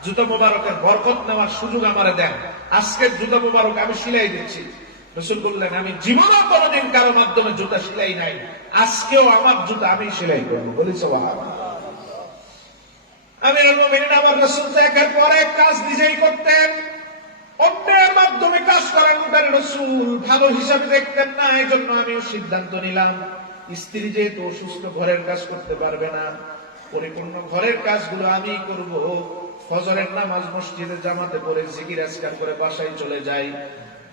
জুতা মোবারকের বরকত নেওয়ার সুযোগ আমারে দেন, আজকের জুতা মোবারক আমি সেলাই দিচ্ছি। রাসূল বললেন আমি জীবনে কোনদিন কারো মাধ্যমে জুতা সেলাই নাই, আজকেও আমার জুতা আমি সেলাই করব। বলি সুবহানাল্লাহ। আমিরুল মুমিনিন আমার রাসূল একের পর এক কাজ নিজেই করতেন, অন্যের মাধ্যমে কাজ করার রাসূল ভালো হিসাবে দেখতেন না। এই জন্য আমিও সিদ্ধান্ত নিলাম স্ত্রী যেহেতু অসুস্থ ঘরের কাজ করতে পারবে না, পরিপূর্ণ ঘরের কাজগুলো আমি করব। ফজরের নামাজ মসজিদে জামাতে পড়ে জিকির আজকার করে বাসায় চলে যাই।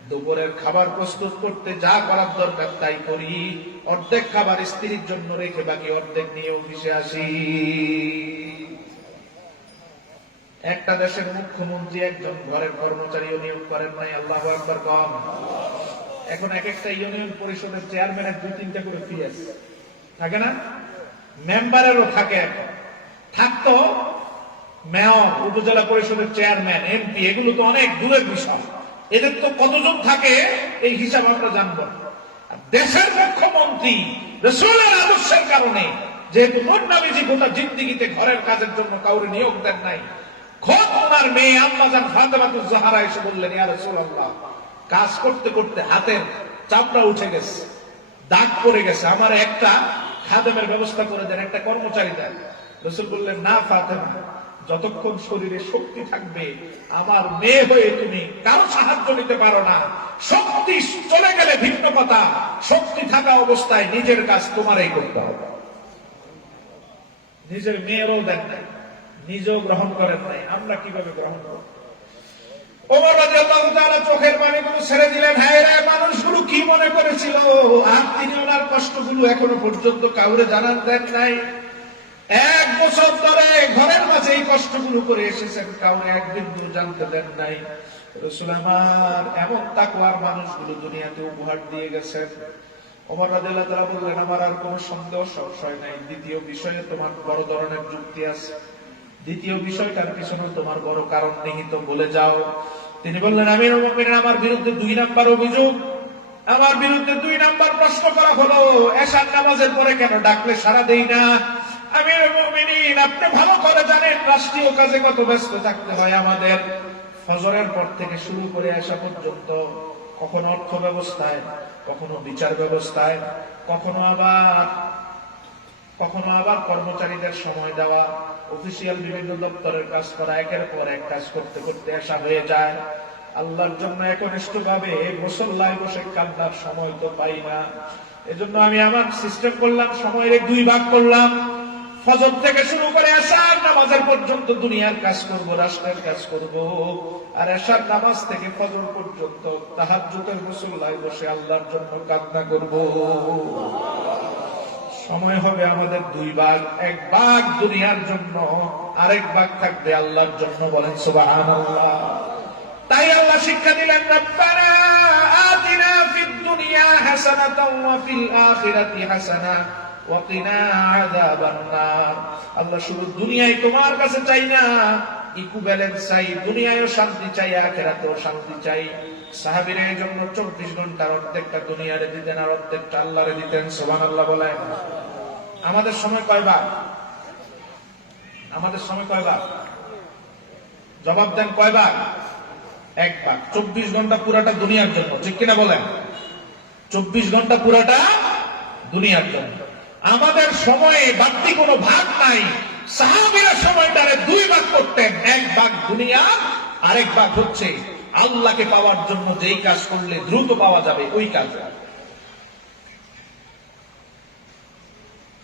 দুপুরের খাবার প্রস্তুত করতে যা করার দরকার তাই করি। অর্ধেক খাবার স্ত্রীর জন্য রেখে বাকি অর্ধেক নিয়ে অফিসে আসি। একটা দেশের মুখ্যমন্ত্রী একজন ঘরের কর্মচারীও নিয়োগ করেন নাই। আল্লাহু আকবার কম। এখন এক একটা ইউনিয়ন পরিষদের চেয়ারম্যানের 2-3টা করে পিএস থাকে না? মেম্বারেরও থাকে। এখন থাকতো মেয়র, উপজেলা পরিষদের চেয়ারম্যান, এমপি, এগুলো তো অনেক দূরের বিষয়। এদের তো কতজন থাকে এই হিসাব আমরা জানবো। দেশের মুখ্যমন্ত্রী রাসূলের আদর্শের কারণে যেহেতু নূর নবীজি গোটা জিন্দেগিতে ঘরের কাজের জন্য কাউরে নিয়োগ দেন নাই, খোদ ওনার মেয়ে আম্মা জান ফাতেমাতুজ জাহরা এসে বললেন ইয়া রাসূলুল্লাহ কাজ করতে করতে হাতের চামড়া উঠে গেছে, দাগ পড়ে গেছে, আমার একটা খাদেমের ব্যবস্থা করে দেন, একটা কর্মচারী দেন। রাসূল বললেন না ফাতেমা, যতক্ষণ শরীরে শক্তি থাকবে আমার মেয়ে হয়ে তুমি কারো সাহায্য নিতে পারো না। শক্তি চলে গেলে ভিন্ন কথা, শক্তি থাকা অবস্থায় নিজের কাজ তোমারই করতে হবে। নিজের মেয়েরও দেন নাই, নিজেও গ্রহণ করেন নাই। আমরা কিভাবে গ্রহণ করব? ওমর রাদিয়াল্লাহু তাআলা চোখের পানিগুলো ছেড়ে দিলেন। হায় রে, মানুষগুলো কি মনে করেছিল? আর তিনি ওনার কষ্টগুলো এখনো পর্যন্ত কাউরে জানান দেন নাই। 1 বছর ধরে ঘরের মাঝে এই কষ্টগুলো করে এসেছেন, কাউরে এক বিন্দু জানতে দেন নাই। রাসূল আমার এমন তাকওয়ার মানুষগুলো দুনিয়াতে উপহার দিয়ে গেছেন। ওমর রাদিয়াল্লাহু তাআলা বললেন, আমার আর কোনো সন্দেহ সংশয় নাই, দ্বিতীয় বিষয়ে তোমার বড় ধরনের যুক্তি আছে, দ্বিতীয় বিষয়টার পিছনে তোমার বড় কারণ নিহিত, বলে যাও। তিনি বললেন, আমিরুল মুমিনিন, আমার বিরুদ্ধে 2 নাম্বার অভিযোগ, আমার বিরুদ্ধে 2 নাম্বার প্রশ্ন করা হলো, এশার নামাজের পরে কেন ডাকলে সাড়া দেই না? আমিরুল মুমিনিন, আপনি ভালো করে জানেন রাষ্ট্রীয় কাজে কত ব্যস্ত থাকতে হয় আমাদের। ফজরের পর থেকে শুরু করে এশা পর্যন্ত, কখনো অর্থ ব্যবস্থায়, কখনো বিচার ব্যবস্থায়, কখনো আবার কর্মচারীদের সময় দেওয়া, অফিসিয়াল বিভিন্ন দপ্তরের কাজ করা, একের পর এক কাজ করতে করতে এশা হয়ে যায়। আল্লাহর জন্য একনিষ্ঠ ভাবে মুসল্লায় বসে কান্নার সময় তো পাই না। এজন্য আমি আমার সিস্টেম করলাম, সময়ের 2 ভাগ করলাম। ফজর থেকে শুরু করে এশার নামাজের পর্যন্ত দুনিয়ার কাজ করব, রাষ্ট্রের কাজ করব, আর এশার নামাজ থেকে ফজর পর্যন্ত তাহাজ্জুদের মুসল্লায় বসে আল্লাহর জন্য কান্না করব। সময় হবে আমাদের 2 ভাগ, 1 ভাগ দুনিয়ার জন্য, আরেক ভাগ থাকবে আল্লাহর জন্য। বলেন সুবহানাল্লাহ। তাই আল্লাহ শিক্ষা দিলেন, রব্বানা আতিনা ফিদ দুনিয়া হাসানাতাও ওয়া ফিল আখিরাতি হাসানা ওয়া কিনা আযাবান নার। আল্লাহ শুধু দুনিয়ায় তোমার কাছে চাই না, ইকুইভ্যালেন্স চাই, দুনিয়ায়ও শান্তি চাই, আখিরাতেও শান্তি চাই। সাহাবীরা এই জন্য 24 ঘন্টার অর্ধেকটা দুনিয়ারে দিতেন আর অর্ধেকটা আল্লাহরে দিতেন। সুবহানাল্লাহ বলেন। আমাদের সময় কয় ভাগ? আমাদের সময় কয় ভাগ? জবাব দেন, কয় ভাগ? 1 ভাগ। 24 ঘন্টা পুরাটা দুনিয়ার জন্য, ঠিক কিনা বলেন? 24 ঘন্টা পুরাটা দুনিয়ার জন্য। আমাদের সময়ে বাড়তি কোনো ভাগ নাই। সাহাবীরা সময়টারে 2 ভাগ করতেন, 1 ভাগ দুনিয়া, আরেক ভাগ হচ্ছে আল্লাহকে পাওয়ার জন্য যেই কাজ করলে দ্রুত পাওয়া যাবে ওই কাজ।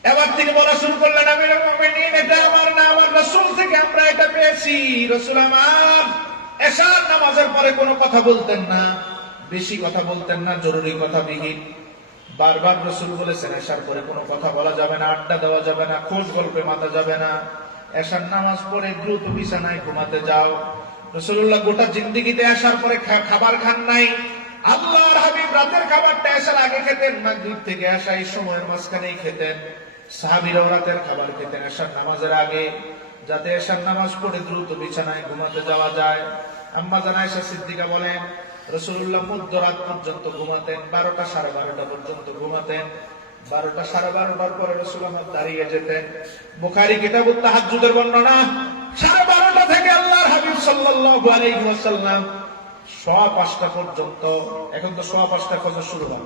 এবার তিনি বলা শুরু করলেন, আমিরুল মুমিনিন, এটা আমার না, আমার রাসূল থেকে আমরা এটা পেয়েছি। রাসূল আমার এশার নামাজের পরে কোনো কথা বলতেন না, বেশি কথা বলতেন না, জরুরি কথা বিহীন। বারবার রাসূল বলেছেন, এশার পরে কোনো কথা বলা যাবে না, আড্ডা দেওয়া যাবে না, খোঁজ গল্পে মাতা যাবে না, এশার নামাজ পড়ে দ্রুত বিছানায় ঘুমাতে যাও। রাসূলুল্লাহ গোটা জিন্দেগিতে এশার পরে খাবার খান নাই। আল্লাহর হাবিব রাতের খাবারটা এশার আগে খেতেন, মাগরিব থেকে এশা এই সময়ের মাঝখানেই খেতেন। সাহাবীরাও রাতের খাবার খেতেন এশার নামাজের আগে, যাতে এশার নামাজ পড়ে দ্রুত বিছানায় ঘুমাতে যাওয়া যায়। আম্মা জান আয়েশা সিদ্দিকা বলেন, রাসূলুল্লাহ মধ্যরাত পর্যন্ত ঘুমাতেন, 12টা সাড়ে 12টা পর্যন্ত ঘুমাতেন। 12টা সাড়ে 12টার পরে রাসূল আমার দাঁড়িয়ে যেতেন। বুখারী কিতাবুত তাহাজ্জুদের বর্ণনা, 12:30 থেকে আল্লাহর হাবিব সাল্লাল্লাহু আলাইহি ওয়াসাল্লাম 5:15 পর্যন্ত, এখন তো 5:15 ফজর শুরু হয়,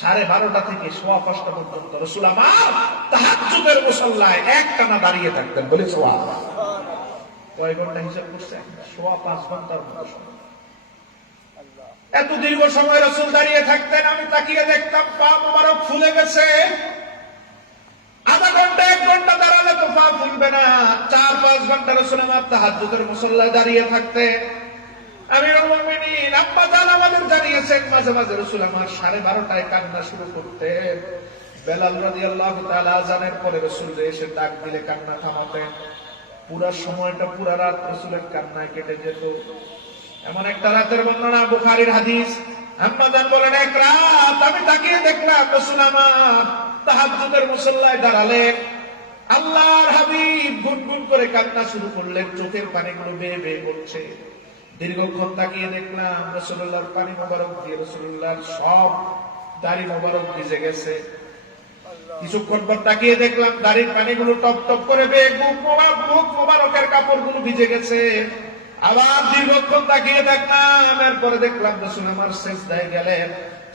12:30 থেকে 5:15 পর্যন্ত রাসূল আমার তাহাজ্জুদের মুসল্লায় একটানা দাঁড়িয়ে থাকতেন। বলে সুবহানাল্লাহ। কয় ঘন্টা হিসাব করছেন? 5.5 ঘন্টার মতো সময়। এত দীর্ঘ সময় রাসূল দাঁড়িয়ে থাকতেন। আমি তাকিয়ে দেখতাম পা মোবারক ফুলে গেছে। আধা ঘন্টা 1 ঘন্টা দাঁড়ালে তো পা ফুলবে না, 4-5 ঘন্টা রাসূল আমার তাহাজ্জুদের মুসল্লায় দাঁড়িয়ে থাকতেন। আমিরুল মুমিনিন আব্বা জান আমাদের জানিয়েছেন, মাঝে মাঝে রাসূল আমার 12:30টায় কান্না শুরু করতেন। বেলাল রাদিয়াল্লাহু তাআলা আযানের পরে রাসূল এসে ডাক দিলে কান্না থামাতেন। পুরা সময়টা, পুরা রাত রাসূলের কান্নায় কেটে যেত। এমন একটা রাতের বর্ণনা, বুখারীর হাদিস। আম্মা জান বলেন, এক রাত আমি তাকিয়ে দেখলাম রাসূল আমার তাহাজ্জুদের মুসল্লায় দাঁড়ালেন। আল্লাহর হাবিব গুনগুন করে কান্না শুরু করলেন, চোখের পানিগুলো বেয়ে বেয়ে পড়ছে। দীর্ঘক্ষণ তাকিয়ে দেখলাম রাসূলুল্লাহর পানি মোবারক দিয়ে রাসূলুল্লাহর সব দাড়ি মোবারক ভিজে গেছে। কিছুক্ষণ পর তাকিয়ে দেখলাম দাড়ির পানিগুলো টপ টপ করে বেয়ে মুখ মোবারকের কাপড়গুলো ভিজে গেছে। আবার দীর্ঘক্ষণ তাকিয়ে দেখলাম, এরপরে দেখলাম রাসূল আমার সিজদায় গেলেন।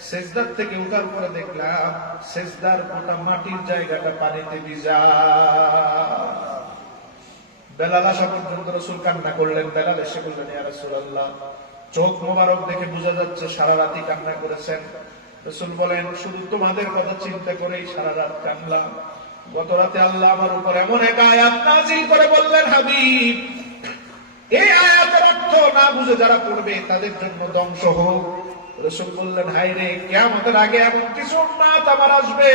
সিজদার থেকে উঠার পরে দেখলাম সিজদার গোটা মাটির জায়গাটা পানিতে ভিজা। বেলাল আসা পর্যন্ত রাসূল কান্না করলেন। বেলাল এসে বললেন, ইয়া রাসূলুল্লাহ, চোখ মোবারক দেখে বোঝা যাচ্ছে সারা রাতই কান্না করেছেন। রাসূল বলেন, শুধু তোমাদের কথা চিন্তা করেই সারা রাত কাঁদলাম। গত রাতে আল্লাহ আমার উপর এমন এক আয়াত নাযিল করে বললেন, হাবিব, এই আয়াতের অর্থ না বুঝে যারা পড়বে তাদের জন্য ধ্বংস হোক। রাসূল বললেন, হায় রে, কিয়ামতের আগে এমন কিছু উম্মত আমার আসবে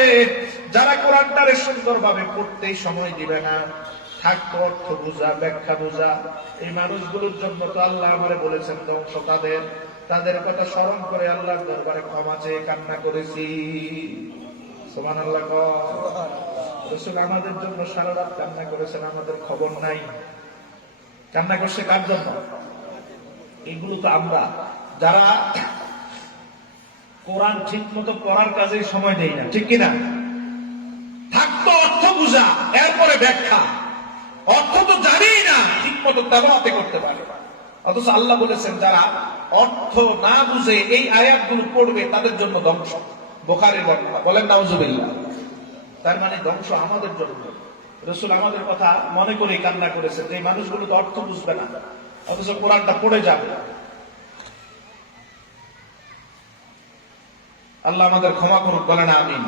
যারা কোরআনটারে সুন্দরভাবে পড়তেই সময় দিবে না, থাকতো অর্থ বোঝা, ব্যাখ্যা বোঝা। এই মানুষগুলোর জন্য তো আল্লাহ আমারে বলেছেন ধ্বংস তাদের। তাদের কথা স্মরণ করে আল্লাহর দরবারে ক্ষমা চেয়ে কান্না করেছি। সুবহানাল্লাহ। রাসূল আমাদের জন্য সারা রাত কান্না করেছেন, আমাদের খবর নাই। কান্না করছে কার জন্য? এগুলো তো আমরা যারা কোরআন ঠিক মতো পড়ার কাজে সময় দেই না, ঠিক কিনা? থাকতো অর্থ বুঝা, এরপরে ব্যাখ্যা। অর্থ তো জানেই না, ঠিক মতো তেলাওয়াত করতে পারে। অথচ আল্লাহ বলেছেন যারা অর্থ না বুঝে এই আয়াতগুলো পড়বে তাদের জন্য ধ্বংস। বুখারীর বর্ণনা, বলেন নাউজুবিল্লাহ। তার মানে ধ্বংস আমাদের জন্য। রাসূল আমাদের কথা মনে করে কান্না করেছেন যে মানুষগুলো তো অর্থ বুঝবে না, অথচ কোরআনটা পড়ে যাবে। আল্লাহ আমাদের ক্ষমা করুক, বলেন আমিন।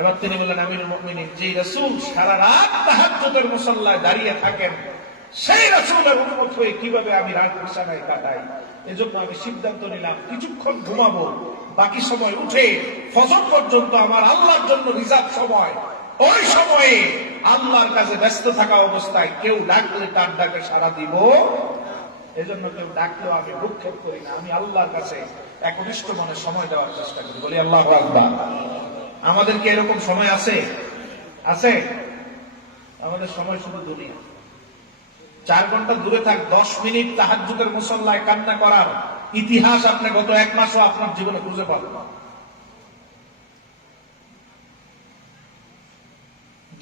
এবার তিনি বললেন আমিরুল মুমিনিন, যে রাসূল সারা রাত তাহাজ্জুদের মুসাল্লায় দাঁড়িয়ে থাকেন, সেই রাসূলের উম্মত হয়ে কিভাবে আমি রাত বিছানায় কাটাই। এজন্য আমি সিদ্ধান্ত নিলাম কিছুক্ষণ ঘুমাবো, বাকি সময় উঠে ফজর পর্যন্ত আমার আল্লাহর জন্য রিজার্ভ সময়। ওই সময়ে আল্লাহর কাছে ব্যস্ত থাকা অবস্থায় কেউ ডাকলে তার ডাকে সাড়া দিব। এজন্য কেউ ডাকলেও আমি ভ্রুক্ষেপ করি না, আমি আল্লাহর কাছে একনিষ্ঠ মনে সময় দেওয়ার চেষ্টা করি। বলি আল্লাহু আকবার। আমাদের কি এরকম সময় আছে? আছে? আমাদের সময় শুধু দুনিয়া। 4 ঘন্টা দূরে থাক, 10 মিনিট তাহাজ্জুদের মুসাল্লায় কান্না করার ইতিহাস আপনি গত 1 মাসও আপনার জীবনে খুঁজে পাবেন।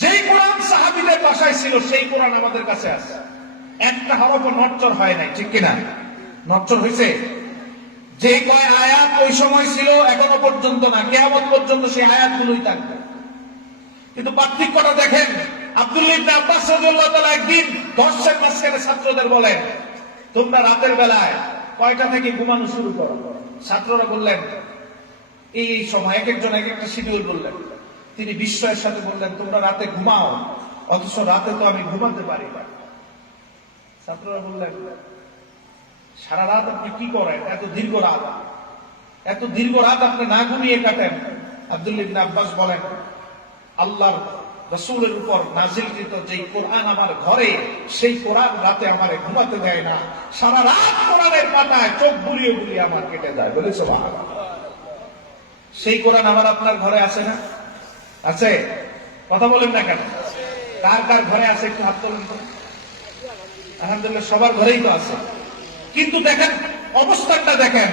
যেই কোরআন সাহাবীদের বাসায় ছিল সেই কোরআন আমাদের কাছে আছে। একটা হরফও নড়চড় হয় নাই, ঠিক কিনা? নড়চড় হয়েছে? যে কয় আয়াত ওই সময় ছিল এখনো পর্যন্ত না, কিয়ামত পর্যন্ত সেই আয়াতগুলোই থাকবে। কিন্তু পার্থক্যটা দেখেন, আব্দুল্লাহ ইবনে আব্বাস রাদিয়াল্লাহু তাআলা একদিন দর্শের মাঝখানে ছাত্রদের বলেন, তোমরা রাতের বেলায় কয়টা থেকে ঘুমানো শুরু করো? ছাত্ররা বললেন এই সময়, এক একজন এক একটা শিডিউল বললেন। তিনি বিস্ময়ের সাথে বললেন, তোমরা রাতে ঘুমাও, অথচ রাতে তো আমি ঘুমাতে পারি না। ছাত্ররা বললেন, সারা রাত আপনি কি করেন? এত দীর্ঘ রাত, এত দীর্ঘ রাত আপনি না ঘুমিয়ে কাটেন? আব্দুল্লাহ ইবনে আব্বাস বলেন, আল্লাহর রাসূলের উপর নাযিলকৃত যেই কোরআন আমার ঘরে, সেই কোরআন রাতে আমারে ঘুমাতে দেয় না। সারা রাত কোরআনের পাতায় চোখ বুলিয়ে বুলিয়ে আমার কেটে যায়। বলে সুবহানাল্লাহ। সেই কোরআন আমার আপনার ঘরে আছে না? আছে? কথা বলেন না কেন? কার কার ঘরে আছে একটু হাত তোলেন তো। আলহামদুলিল্লাহ সবার ঘরেই তো আছে। কিন্তু দেখেন অবস্থানটা দেখেন,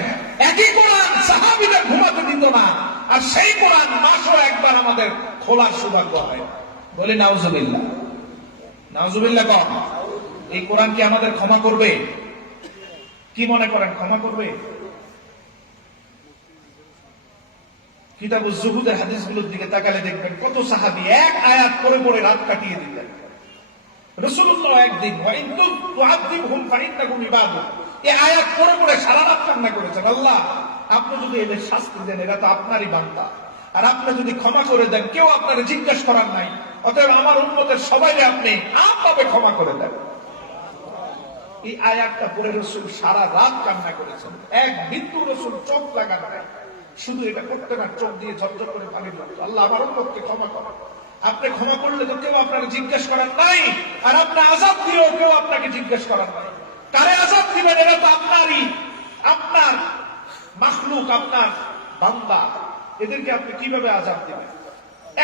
একই কোরআন সাহাবীদের ঘুমাতে দিত না, আর সেই কোরআন মাসও একবার আমাদের খোলার সৌভাগ্য হয়। বলি নাউজুবিল্লাহ। নাউজুবিল্লাহ কম। এই কোরআন কি আমাদের ক্ষমা করবে? কি মনে করেন ক্ষমা করবে? কিতাবুজ জুহুদের হাদিসগুলোর দিকে তাকালে দেখবেন কত সাহাবী এক আয়াত করে পড়ে রাত কাটিয়ে দিতেন। রাসূলুল্লাহ একদিন ওয়াইন তুআযিবহুম ফাইন্নাহুম ইবাদুক, এই আয়াত পড়ে পড়ে সারা রাত কান্না করেছেন, আল্লাহ আপনি যদি এদের শাস্তি দেন এরা তো আপনারই বান্দা, আর আপনি যদি ক্ষমা করে দেন কেউ আপনারে জিজ্ঞেস করার নাই, অতএব আমার উম্মতের সবাইকে আপনি আমভাবে ক্ষমা করে দেন। এই আয়াতটা পড়ে রাসূল সারা রাত কান্না করেছেন। এক বিন্দু রাসূল চোখ লাগান নাই, শুধু এটা করতে না, চোখ দিয়ে ঝরঝর করে পানি পড়তো, আল্লাহ আমার উম্মতকে ক্ষমা করো। আপনি ক্ষমা করলে তো কেউ আপনাকে জিজ্ঞেস করার নাই, আর আপনি আযাব দিলেও কেউ আপনাকে জিজ্ঞেস করার নাই। কারে আযাব দিবেন? এরা তো আপনারই, আপনার মাখলুক, আপনার বান্দা, এদেরকে আপনি কিভাবে আযাব দিবেন?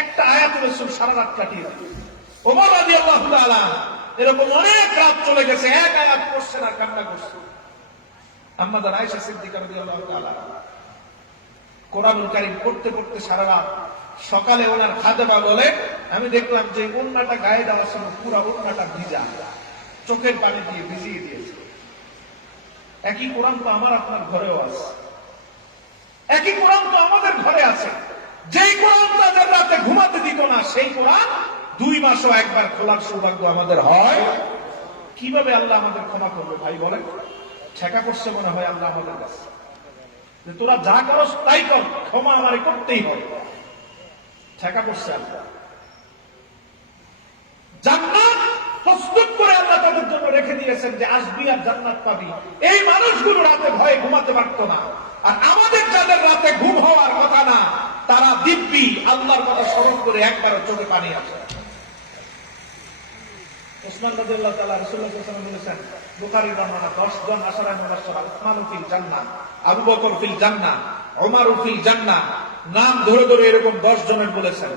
একটা আয়াত রাসূল সারা রাত কাটিয়ে দিলেন। ওমর রাদিয়াল্লাহু তাআলা এরকম অনেক রাত চলে গেছে, এক আয়াত পড়ছেন আর কান্না করছেন। আম্মা জান আয়েশা সিদ্দিকা রাদিয়াল্লাহু তাআলা কোরআনুল কারীম পড়তে পড়তে সারা রাত, সকালে ওনার খাদেমা বলে আমি দেখলাম যে ওন্নাটা গায়ে দেওয়ার সময় পুরো ওন্নাটা ভিজা, চোখের পানি দিয়ে ভিজিয়ে দিয়েছে। একই কোরআন তো আমার আপনার ঘরেও আছে, একই কোরআন তো আমাদের ঘরে আছে। যেই কোরআন তাদের রাতে ঘুমাতে দিত না, সেই কোরআন 2 মাসও একবার খোলার সৌভাগ্য আমাদের হয়। কিভাবে আল্লাহ আমাদের ক্ষমা করবে ভাই বলেন? ঠেকা করছে মনে হয় আল্লাহ আমাদের কাছে, যে তোরা যা করস তাই কর, ক্ষমা আমারে করতেই হবে। ঠেকা করছে আল্লাহ। জান্নাত প্রস্তুত করে আল্লাহ তাদের জন্য রেখে দিয়েছেন যে আসবি আর জান্নাত পাবি। এই মানুষগুলো রাতে ভয়ে ঘুমাতে পারতো না, আর আমাদের যাদের রাতে ঘুম হওয়ার কথা না, তারা দিব্যি আল্লাহর কথা স্মরণ করে একবারও চোখে পানি আসে। উসমান রাদিয়াল্লাহু তাআলা রাসূলুল্লাহ সাল্লাল্লাহু আলাইহি ওয়াসাল্লাম বলেছেন, বুখারীর বর্ণনা, 10 জন আশারা মুবাশশারা, উসমান ফিল জান্নাহ, আবু বকর ফিল জান্নাহ, ওমর ফিল জান্নাহ, নাম ধরে ধরে এরকম 10 জনের বলেছেন।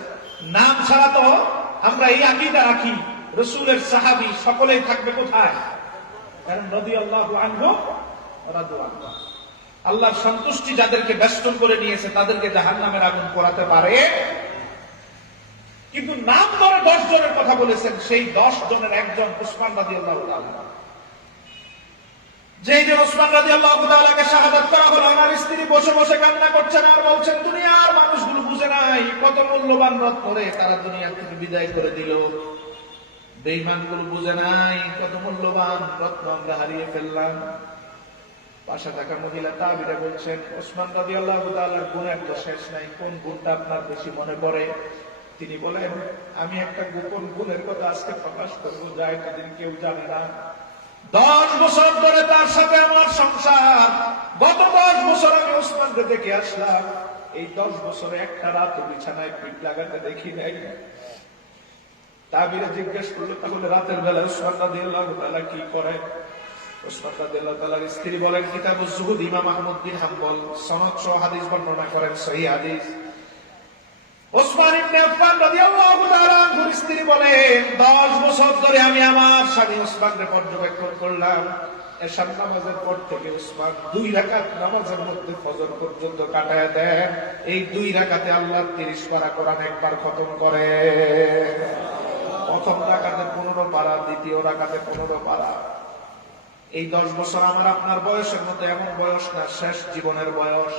নাম ছাড়া তো আমরা এই আকীদা রাখি রাসূলের সাহাবী সকলেই থাকবে কোথায়? কারণ রাদিয়াল্লাহু আনহু রাদু আনহু, আল্লাহর সন্তুষ্টি যাদেরকে বেষ্টন করে নিয়েছে তাদেরকে জাহান্নামের আগুন পোড়াতে পারে। কিন্তু নাম ধরে 10 জনের কথা বলেছেন, সেই 10 জনের একজন উসমান রাদিয়াল্লাহু তাআলা। যেই যে উসমান রাদিয়াল্লাহু তাআলাকে শাহাদাত করা হলো, আমার স্ত্রী বসে বসে কান্না করছেন আর বলছেন, দুনিয়ার মানুষগুলো বুঝে নাই কত মূল্যবান রত্নরে তারা দুনিয়া থেকে বিদায় করে দিল। বেঈমানগুলো বুঝে নাই কত মূল্যবান রত্ন আমরা হারিয়ে ফেললাম। পাশে থাকা মহিলা তাবিরা বলছেন, উসমান রাদিয়াল্লাহু তাআলার গুণের তো শেষ নাই, কোন গুণটা আপনার বেশি মনে পড়ে? তিনি বলেন, আমি একটা গোপন গুণের কথা আজকে প্রকাশ করবো, যা এতদিন কেউ জানে না। 10 বছর ধরে তার সাথে আমার সংসার, গত 10 বছর আমি উসমানকে দেখে আসলাম, এই 10 বছরে একটা রাত বিছানায় পিঠ লাগাতে দেখি নাই। তাবিরা জিজ্ঞেস করলো, তাহলে রাতের বেলা উসমান রাদিয়াল্লাহু তাআলা কি করেন? উসমান রাদিয়াল্লাহু তাআলার স্ত্রী বলেন, কিতাবুজ যুহুদ, ইমাম আহমদ বিন হাম্বল সনদ সহ হাদিস বর্ণনা করেন, সহিহ হাদিস। ওসমান ইবনে আফফান রাদিয়াল্লাহু তাআলা আনহুর স্ত্রী বলেন, 10 বছর ধরে আমি আমার স্বামী ওসমানকে পর্যবেক্ষণ করলাম। এশার নামাজের পর থেকে ওসমান 2 রাকাত নামাজের মধ্যে ফজর পর্যন্ত কাটায় দেন। এই 2 রাকাতে আল্লাহর 30 পারা কোরআন একবার খতম করে। প্রথম রাকাতে 15 পারা, দ্বিতীয় রাকাতে 15 পারা। এই 10 বছর আমার আপনার বয়সের মতো এমন বয়স না, শেষ জীবনের বয়স,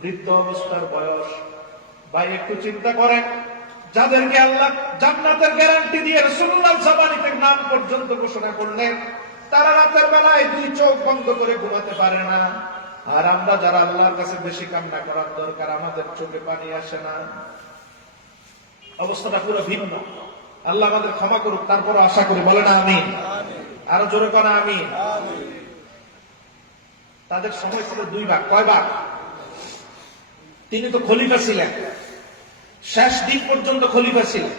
বৃদ্ধ অবস্থার বয়স। ভাই একটু চিন্তা করেন, যাদেরকে আল্লাহ জান্নাতের গ্যারান্টি দিয়ে রাসূলুল্লাহ সাবানিতে নাম পর্যন্ত ঘোষণা করলেন, তারা রাতের বেলায় 2 চোখ বন্ধ করে ঘুমাতে পারে না। আর আমরা যারা আল্লাহর কাছে বেশি কান্না করার দরকার, আমাদের চোখে পানি আসে না। অবস্থাটা পুরো ভিন্ন। আল্লাহ আমাদের ক্ষমা করুক, তারপর আশা করি, বলে না আমিন। আরো জোরে করে আমিন। তাদের সময় ছিল 2 ভাগ। কয় ভাগ? তিনি তো খলিফা ছিলেন, শেষ দিন পর্যন্ত খলিফা ছিলেন।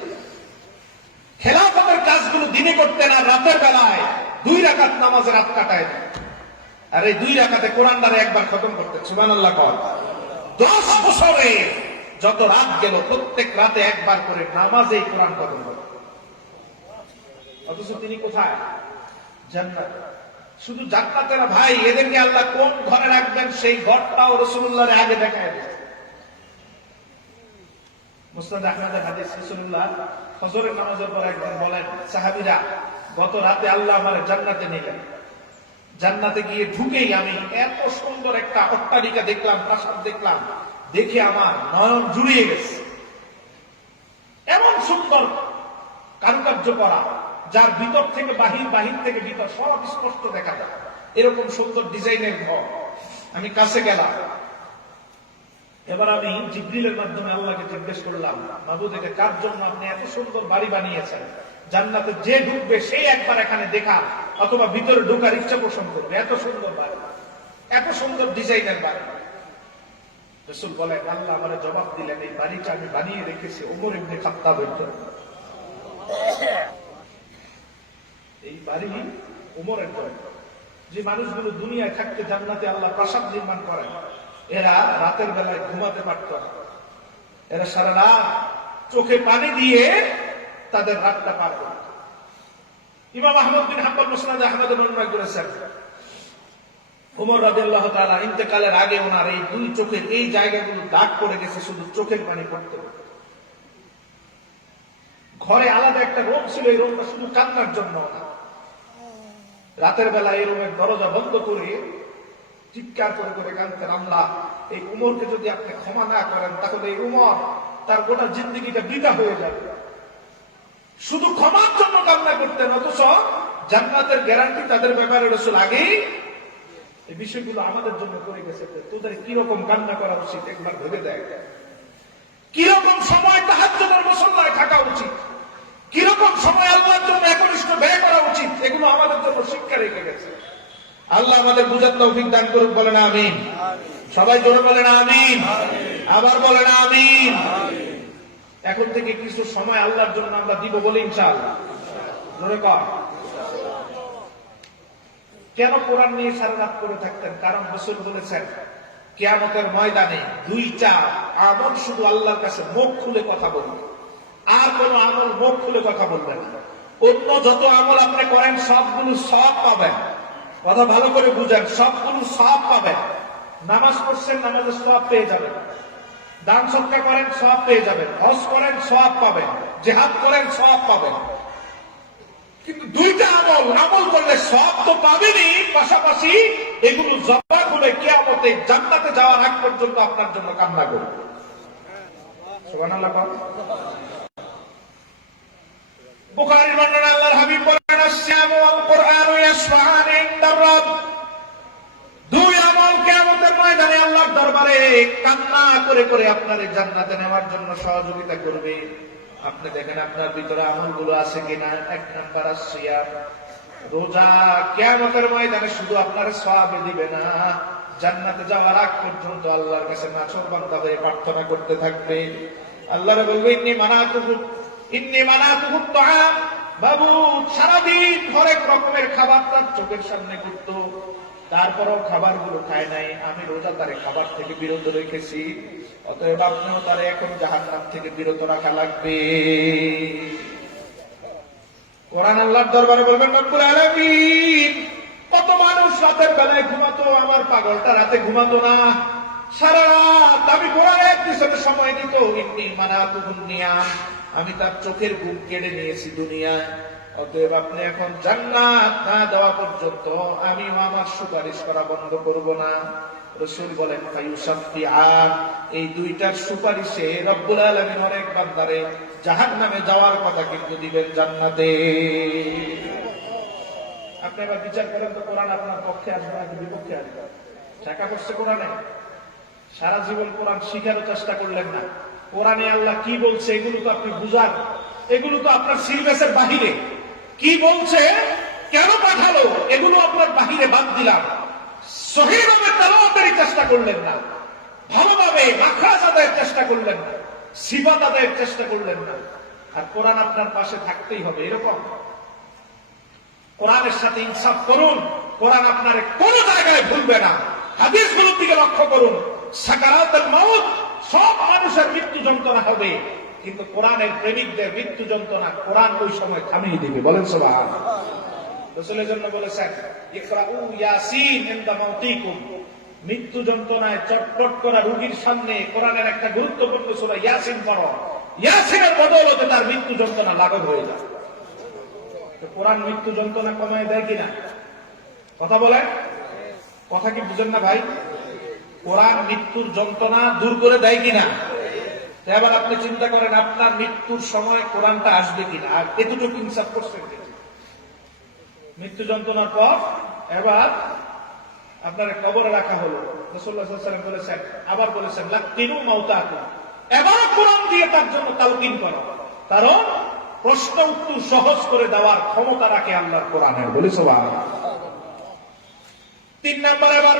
খেলাফতের কাজগুলো দিনে করতেন আর রাতের বেলায় 2 রাকাত নামাজে রাত কাটায়। আর এই 2 রাকাতে কোরআন দ্বারা একবার খতম করতেন। সুবহানাল্লাহ। 10 বছরে যত রাত গেল, প্রত্যেক রাতে একবার করে নামাজেই কোরআন খতম করতেন। অথচ তিনি কোথায়? জান্নাত। শুধু জান্নাতের ভাই, এদেরকে আল্লাহ কোন ঘরে রাখবেন সেই ঘরটাও রাসূলুল্লাহর আগে দেখায় দিয়েছে। মুসনাদ আহমদের হাদিস, রাসূলুল্লাহ ফজরের নামাজের পর একদিন বলেন, সাহাবীরা, গত রাতে আল্লাহ আমারে জান্নাতে নিলেন। জান্নাতে গিয়ে ঢুকেই আমি এত সুন্দর একটা অট্টালিকা দেখলাম, প্রাসাদ দেখলাম, দেখে আমার নয়ন জুড়িয়ে গেছে। এমন সুন্দর কারুকার্য করা, যার ভিতর থেকে বাহির, বাহির থেকে ভিতর সব স্পষ্ট দেখা যায়, এরকম সুন্দর ডিজাইনের ঘর। আমি কাছে গেলাম। এবার আমি জিবরিলের মাধ্যমে আল্লাহকে জিজ্ঞেস করলাম, মাবুদ, এটা কার জন্য আপনি এত সুন্দর বাড়ি বানিয়েছেন? জান্নাতে যে ঢুকবে সেই একবার এখানে দেখা অথবা ভিতরে ঢোকার ইচ্ছা পোষণ করবে। এত সুন্দর বাড়ি, এত সুন্দর ডিজাইনের বাড়ি। রাসূল বলেন, আল্লাহ আমারে জবাব দিলেন, এই বাড়িটা আমি বানিয়ে রেখেছি ওমর ইবনে খাত্তাবের জন্য। এই বাড়ি ওমরের জন্য। যে মানুষগুলো দুনিয়ায় থাকতে জান্নাতে আল্লাহ প্রাসাদ নির্মাণ করেন, এরা রাতের বেলায় ঘুমাতে পারত না। এরা সারা রাত চোখে পানি দিয়ে তাদের রাতটা পার করত। ইমাম আহমদ বিন হাম্বল মুসনাদ আহমদে বর্ণনা করেছেন, ওমর রাদিয়াল্লাহু তাআলা ইন্তেকালের আগে ওনার এই 2 চোখের এই জায়গাগুলো দাগ পড়ে গেছে, শুধু চোখের পানি পড়তে। ঘরে আলাদা একটা রুম ছিল, এই রুমটা শুধু কান্নার জন্য। রাতের বেলা এই রুমের দরজা বন্ধ করে চিৎকার করে করে কাঁদতেন, আল্লাহ, এই উমরকে যদি আপনি ক্ষমা না করেন তাহলে এই উমর তার গোটা জিন্দেগিটা বৃথা হয়ে যাবে। শুধু ক্ষমার জন্য কান্না করতেন। অথচ জান্নাতের গ্যারান্টি তাদের ব্যাপারে রাসূল আগেই এই বিষয়গুলো আমাদের জন্য করে গেছে। তোদের কিরকম কান্না করা উচিত একবার ভেবে দেখ। কিরকম সময় তাহাজ্জুদের মুসল্লায় থাকা উচিত, কিরকম সময় আল্লাহর জন্য একনিষ্ঠ ব্যয় করা উচিত, এগুলো আমাদের জন্য শিক্ষা রেখে গেছে। আল্লাহ আমাদের বুঝার তৌফিক দান করুক, বলেন আমিন। সবাই জোরে বলেন আমিন। আবার বলেন আমিন। এখন থেকে কিছু সময় আল্লাহর জন্য আমরা দিব বলে ইনশাআল্লাহ। জোরে কর। কেন কোরআন নিয়ে সারা রাত করে থাকতেন? কারণ রাসূল বলেছেন কিয়ামতের ময়দানে দুইটা আমল শুধু আল্লাহর কাছে মুখ খুলে কথা বলবে, আর কোন আমল মুখ খুলে কথা বলবে না। অন্য যত আমল আপনি করেন সবগুলো সওয়াব পাবেন। কথা ভালো করে বুঝেন, সবগুলো সওয়াব পাবেন। নামাজ পড়ছেন, নামাজের সওয়াব পেয়ে যাবেন। দান সদকা করেন, সওয়াব পেয়ে যাবেন। হজ করেন, সওয়াব পাবেন। জিহাদ করেন, সওয়াব পাবেন। কিন্তু দুইটা আমল করলে সওয়াব তো পাবেনই, পাশাপাশি এগুলো জবাব হলে কিয়ামতে জান্নাতে যাওয়ার আগ পর্যন্ত আপনার জন্য কান্না করবে। সুবহানাল্লাহ। বুখারীর বর্ণনা, আল্লাহর হাবিব বলেন আস-সিয়াম ওয়াল কুরআন ইয়াশফাআন ইনদার রাbb। দুই আমল কিয়ামতের ময়দানে আল্লাহর দরবারে কান্না করে করে আপনার জান্নাতে নেওয়ার জন্য সহযোগিতা করবে। আপনি দেখেন আপনার ভিতরে আমলগুলো আছে কিনা। এক নাম্বার আস-সিয়াম, রোজা। কিয়ামতের ময়দানে শুধু আপনার সওয়াব দিবে না, জান্নাতে যাওয়ার আগ পর্যন্ত আল্লাহর কাছে নাছোড়বান্দা হয়ে প্রার্থনা করতে থাকবে। আল্লাহরে বলবে ইন্নী মানাতুহু তাআম। বাবু সারাদিন হরেক রকমের খাবার তার চোখের সামনে করতো, তারপরও খাবারগুলো খায় নাই। আমি রোজা তারে খাবার থেকে বিরত রেখেছি, অতএব আপনিও তারে এখন জাহান্নাম থেকে বিরত রাখা লাগবে। কোরআন আল্লাহর দরবারে বলবেন রব্বুল আলামিন, কত মানুষ রাতের বেলায় ঘুমাতো, আমার পাগলটা রাতে ঘুমাতো না, সারা রাত আমি কোরআনের পিছনে সময় দিত। ইন্নী মানাতুহুন নিয়াম, আমি তার চোখের ঘুম কেড়ে নিয়েছি দুনিয়ায়। অতএব আপনি এখন জান্নাত না দেওয়া পর্যন্ত আমিও আমার সুপারিশ করা বন্ধ করব না। রাসূল বলেন ফায়ুশাফিআন, এই দুইটার সুপারিশে রব্বুল আলামিন অনেক বান্দারে জাহান্নামে যাওয়ার কথা কিন্তু দিবেন জান্নাতে। আপনি আবার বিচার করেন তো, কোরআন আপনার পক্ষে আসবে নাকি বিপক্ষে আসবে? টাকা পড়ছে কোরআনে, সারা জীবন কোরআন শিখারও চেষ্টা করলেন না। কোরআনে আল্লাহ কি বলছে এগুলো তো আপনি বুঝান, এগুলো তো আপনার সিলেবাসের বাহিরে। কি বলছে, কেন পাঠালো, এগুলো আপনার বাহিরে বাদ দিলাম। সহিভাবে তেলাওয়াতের চেষ্টা করলেন না, ভালোভাবে মাখরাজ আদায়ের চেষ্টা করলেন না, সিফাত আদায়ের চেষ্টা করলেন না। আর কোরআন আপনার পাশে থাকতেই হবে এরকম। কোরআনের সাথে ইনসাফ করুন, কোরআন আপনার কোন জায়গায় ভুলবে না। হাদিসগুলোর দিকে লক্ষ্য করুন। সাকারাতুল মাউত, সব মানুষের মৃত্যু যন্ত্রণা হবে, কিন্তু কোরআনের প্রেমিকদের মৃত্যু যন্ত্রণা কোরআন ওই সময় থামিয়ে দিবে। বলেন সুবহানাল্লাহ। রাসূলের জন্য বলেছেন ইকরাউ ইয়াসিন ইনদা মাউতিকুম, মৃত্যু যন্ত্রণায় চটপট করা রোগীর সামনে কোরআনের একটা গুরুত্বপূর্ণ সূরা ইয়াসিন পড়ো, ইয়াসিনের বদৌলতে তার মৃত্যু যন্ত্রণা লাঘব হয়ে যায়। তো কোরআন মৃত্যু যন্ত্রণা কমায় দেয় কিনা? কথা বলেন, কথা কি বুঝেন না ভাই? কোরআন মৃত্যুর যন্ত্রণা দূর করে দেয় কিনা? এবার আপনি চিন্তা করেন আপনার মৃত্যুর সময় কোরআনটা আসবে কিনা, আর এতটুকু ইনসাফ করছেন কিনা? মৃত্যু যন্ত্রণার পর এবার আপনার কবরে রাখা হলো। রাসূলুল্লাহ সাল্লাল্লাহু আলাইহি ওয়াসাল্লাম বলেছেন, আবার বলেছেন লাকিনু মাউতাকুম, এবার কোরআন দিয়ে তার জন্য তালকিন করো, কারণ প্রশ্ন উত্তর সহজ করে দেওয়ার ক্ষমতা রাখে আল্লাহর কোরআনের। বলি সুবহানাল্লাহ। 3 নাম্বার, এবার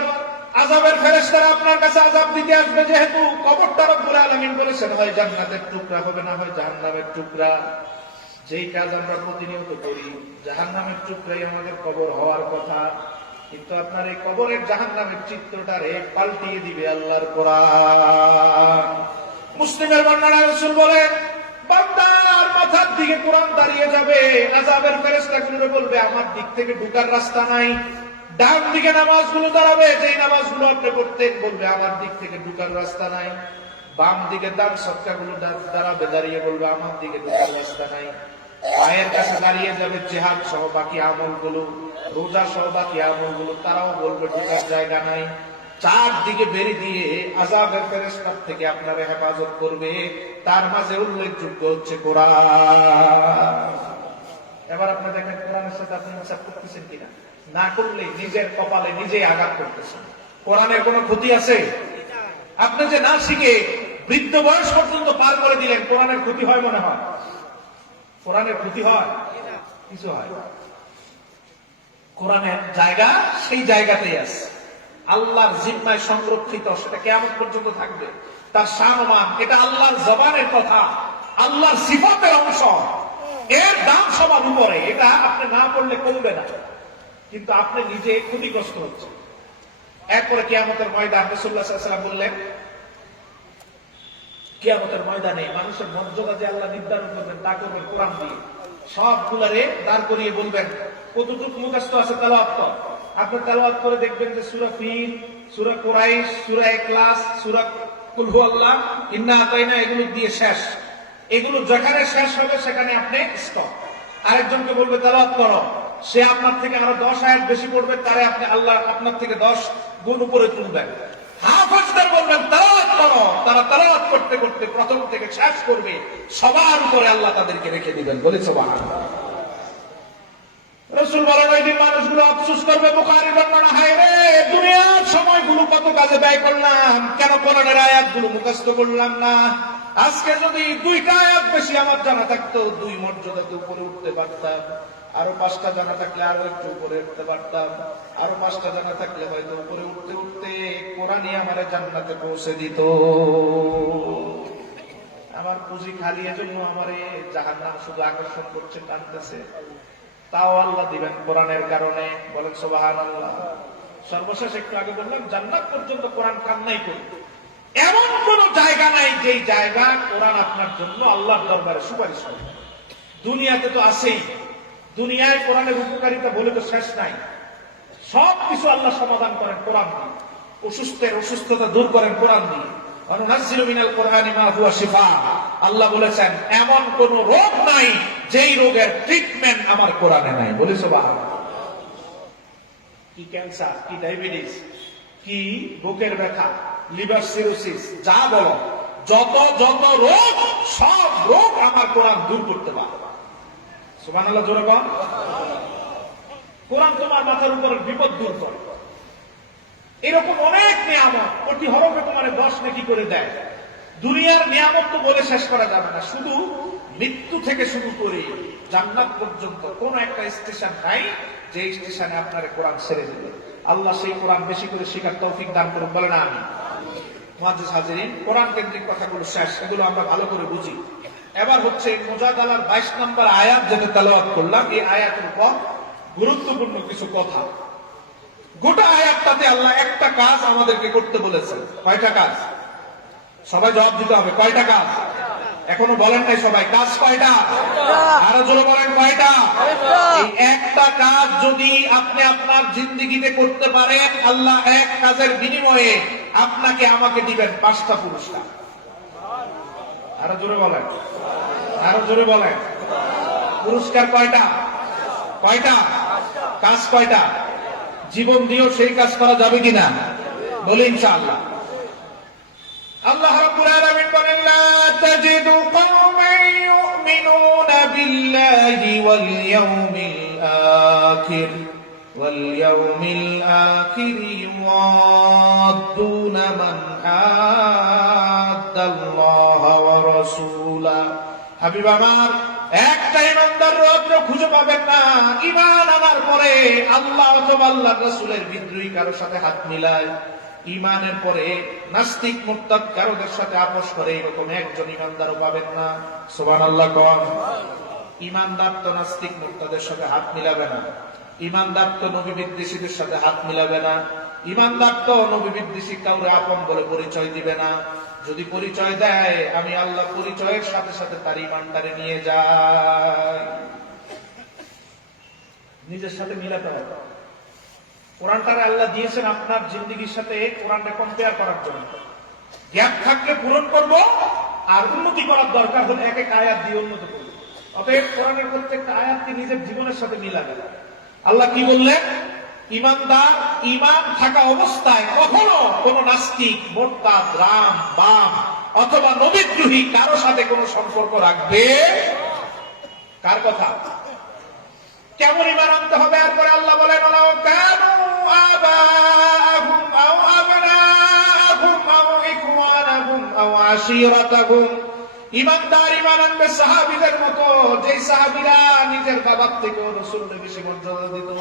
আযাবের ফেরেশতারা আপনার কাছে আযাব দিতে আসবে। যেহেতু কবরটা রব্বুল আলামিন বলেছেন হয় জান্নাতের টুকরা হবে, না হয় জাহান্নামের টুকরা। যেই কাজ আমরা প্রতিনিয়ত করি, জাহান্নামের টুকরাই আমাদের কবর হওয়ার কথা, কিন্তু আপনার এই কবরের জাহান্নামের চিত্রটারে পাল্টিয়ে দিবে আল্লাহর কোরআন। মুসলিমের বর্ণনা, রাসূল বলেন বান্দার মাথার দিকে কোরআন দাঁড়িয়ে যাবে, আযাবের ফেরেশতাগুলো বলবে আমার দিক থেকে ঢোকার রাস্তা নাই। ডান দিকে নামাজগুলো দাঁড়াবে, যেই নামাজগুলো আপনি পড়তেন, বলবে আমার দিক থেকে ঢোকার রাস্তা নাই। বাম দিকে দান সদকাগুলো দাঁড়াবে, দাঁড়িয়ে বলবে আমার দিকে ঢোকার রাস্তা নাই। পায়ের কাছে দাঁড়িয়ে যাবে জিহাদ সহ বাকি আমলগুলো, রোজা সহ বাকি আমলগুলো, তারাও বলবে ঢোকার জায়গা নাই। চারদিকে বেরি দিয়ে আযাবের ফেরেশতার থেকে আপনার হেফাজত করবে, তার মাঝে উল্লেখযোগ্য হচ্ছে কোরআন। এবার আপনি দেখেন কোরআনের সাথে আপনি ইনসাফ করতেছেন কিনা? না করলে নিজের কপালে নিজেই আঘাত করতেছেন। কোরআনের কোনো ক্ষতি আছে? আপনি যে না শিখে বৃদ্ধ বয়স পর্যন্ত পার করে দিলেন, কোরআনের ক্ষতি হয় মনে হয়? কোরআনের ক্ষতি হয়? কিছু হয়। কোরআনের জায়গা সেই জায়গাতেই আছে, আল্লাহর জিম্মায় সংরক্ষিত, সেটা কিয়ামত পর্যন্ত থাকবে। তার শান ও মান, এটা আল্লাহর জবানের কথা, আল্লাহর সিফাতের অংশ। এর দাম সবার উপরে, এটা আপনি না পড়লে কমবে না, কিন্তু আপনি নিজে ক্ষতিগ্রস্ত হচ্ছে। এরপরে কিয়ামতের ময়দান রাসূলুল্লাহ সাল্লাল্লাহু আলাইহি ওয়াসাল্লাম বললেন, কিয়ামতের ময়দানে মানুষের মর্যাদা যে আল্লাহ নির্ধারণ করবেন তা করবেন কোরআন দিয়ে। সবগুলারে দাঁড় করিয়ে বলবেন কতটুকু মুখস্থ আছে তেলাওয়াত কর। আপনি তেলাওয়াত করে দেখবেন যে সূরা ফিল, সূরা কুরাইশ, সূরা ইখলাস, সূরা কুল হুয়াল্লাহ, ইন্না আতাইনা এগুলো দিয়ে শেষ। এগুলো যেখানে শেষ হবে সেখানে আপনি স্টপ। আরেকজনকে বলবে তেলাওয়াত করো, সে আপনার থেকে আরো 10 আয়াত বেশি পড়বে, তারে আপনি আল্লাহ আপনার থেকে 10 গুণ উপরে তুলবেন। হাফেজদের বলবেন তেলাওয়াত করো, তারা তেলাওয়াত করতে করতে প্রথম থেকে শেষ করবে, সবার উপরে আল্লাহ তাদেরকে রেখে দিবেন। বলে সুবহানাল্লাহ। রাসূল বলেন ওই দিন মানুষগুলো আফসোস করবে, বুখারী বর্ণনা, হায় রে দুনিয়ার সময়গুলো কত কাজে ব্যয় করলাম, কেন কোরআনের আয়াতগুলো মুখস্থ করলাম না। আজকে যদি 2টা আয়াত বেশি আমার জানা থাকতো, 2 মর্যাদাতে উপরে উঠতে পারতাম। আরো 5টা জানা থাকলে আরো একটু উপরে উঠতে পারতাম। আরো 5টা জানা থাকলে হয়তো উপরে উঠতে উঠতে কোরআনই আমার জান্নাতে পৌঁছে দিত। আমার পুঁজি খালি, এজন্য আমারে জাহান্নাম শুধু আকর্ষণ করছে, টানতেছে। তাও আল্লাহ দিবেন কোরআনের কারণে। বলেন সুবহানাল্লাহ। সর্বশেষ একটু আগে বললাম জান্নাত পর্যন্ত কোরআন কান্নাই করি। এমন কোন জায়গা নাই যেই জায়গা কোরআন আপনার জন্য আল্লাহর দরবারে সুপারিশ করে। দুনিয়াতে তো আছেই, দুনিয়ায় কোরআনের উপকারিতা বলে তো শেষ নাই। সবকিছু আল্লাহ সমাধান করেন কোরআন দিয়ে। অসুস্থের অসুস্থতা দূর করেন কোরআন দিয়ে। অনুনাজ্জিলু মিনাল কুরআনি মা হুয়া শিফা। আল্লাহ বলেছেন এমন কোন রোগ নাই যেই রোগের ট্রিটমেন্ট আমার কোরআনে নাই। বলি সুবহানাল্লাহ। কি ক্যান্সার, কি ডায়াবেটিস, কি বুকের ব্যথা, লিভার সিরোসিস, যা বলো, যত যত রোগ, সব রোগ আমার কোরআন দূর করতে পারে। সুবহানাল্লাহ জোরে বল। কোরআন তোমার মাথার উপরের বিপদ দূর করে। এরকম অনেক নিয়ামত প্রতি হরফে তোমার 10 নেকি করে দেয়। দুনিয়ার নিয়ামত তো বলে শেষ করা যাবে না। শুধু মৃত্যু থেকে শুরু করে জান্নাত পর্যন্ত কোন একটা স্টেশন নাই যে স্টেশনে আপনার কোরআন ছেড়ে দেবে। আল্লাহ সেই কোরআন বেশি করে শেখার তৌফিক দান করুন। বলে না আমি মুআজ্জিজ হাজিরিন, কোরআন কেন্দ্রিক কথাগুলো শেষ, এগুলো আমরা ভালো করে বুঝি। এবার হচ্ছে মুজাদালার 22 নম্বর আয়াত যেটা তেলাওয়াত করলাম, এই আয়াতের উপর গুরুত্বপূর্ণ কিছু কথা। গোটা আয়াতটাতে আল্লাহ একটা কাজ আমাদেরকে করতে বলেছেন। কয়টা কাজ? সবাই জবাব দিতে হবে। কয়টা কাজ? এখনো বলেন নাই সবাই। কাজ কয়টা? আরো জোরে বলেন কয়টা? এই একটা কাজ যদি আপনি আপনার জিন্দেগিতে করতে পারেন, আল্লাহ এক কাজের বিনিময়ে আপনাকে আমাকে দিবেন 5টা পুরস্কার। আরো জোরে বলেন, আরো জোরে বলেন। পুরস্কার কয়টা? কয়টা? কাজ কয়টা? জীবন দিয়েও সেই কাজ করা যাবে কিনা? বলি ইনশাআল্লাহ। আল্লাহ রাব্বুল আলামিন বলেন, লা তাজিদু কওমান ইউমিনুনা বিল্লাহি ওয়াল ইয়াউমিল আখির ইউয়াদ্দুনা মান আদাল্লাহা ওয়া রাসূলা। হাবিব আমার, একটা ইমানদার আপনি খুঁজে পাবেন না ঈমান আনার পরে আল্লাহ অথবা আল্লাহর রাসূলের বিদ্রোহী কারোর সাথে হাত মিলায়, ঈমানের পরে নাস্তিক মুরতাদ কারোদের সাথে আপোষ করে, এরকম একজন ইমানদারও পাবেন না। সুবহানাল্লাহ কোন। ইমানদার তো নাস্তিক মুরতাদের সাথে হাত মিলাবে না, ইমানদার তো নবী বিদ্বেষীদের সাথে হাত মিলাবে না, ইমানদার তো নবী বিদ্বেষী কাউরে আপন বলে পরিচয় দিবে না। যদি পরিচয় দেয়, আমি আল্লাহ পরিচয়ের সাথে সাথে তার ইমানটারে নিয়ে যাই। নিজের সাথে মিলাতে হবে। কোরআনটারে আল্লাহ দিয়েছেন আপনার জিন্দেগির সাথে কোরআনটা কম্পেয়ার করার জন্য। গ্যাপ থাকলে পূরণ করব, আর উন্নতি করার দরকার হলে এক এক আয়াত দিয়ে উন্নত করব। অতএব কোরআনের প্রত্যেকটা আয়াতকে নিজের জীবনের সাথে মিলাবে। আল্লাহ কি বললেন? ইমানদার ঈমান থাকা অবস্থায় কখনো কোন নাস্তিক, মুরতাদ, রাম, বাম অথবা নবীদ্রোহী কারো সাথে কোন সম্পর্ক রাখবে। কার কথা? কেমন ঈমান আনতে হবে? এরপরে আল্লাহ বলেন, ওয়ালাউ কানু আবাআহুম আও আবনাআহুম আও ইখওয়ানাহুম আও আশীরাতাহুম। ঈমানদার ঈমান আনবে সাহাবীদের মতো, যে সাহাবীরা নিজের বাবার থেকে রাসূলকে বেশি মর্যাদা দিত,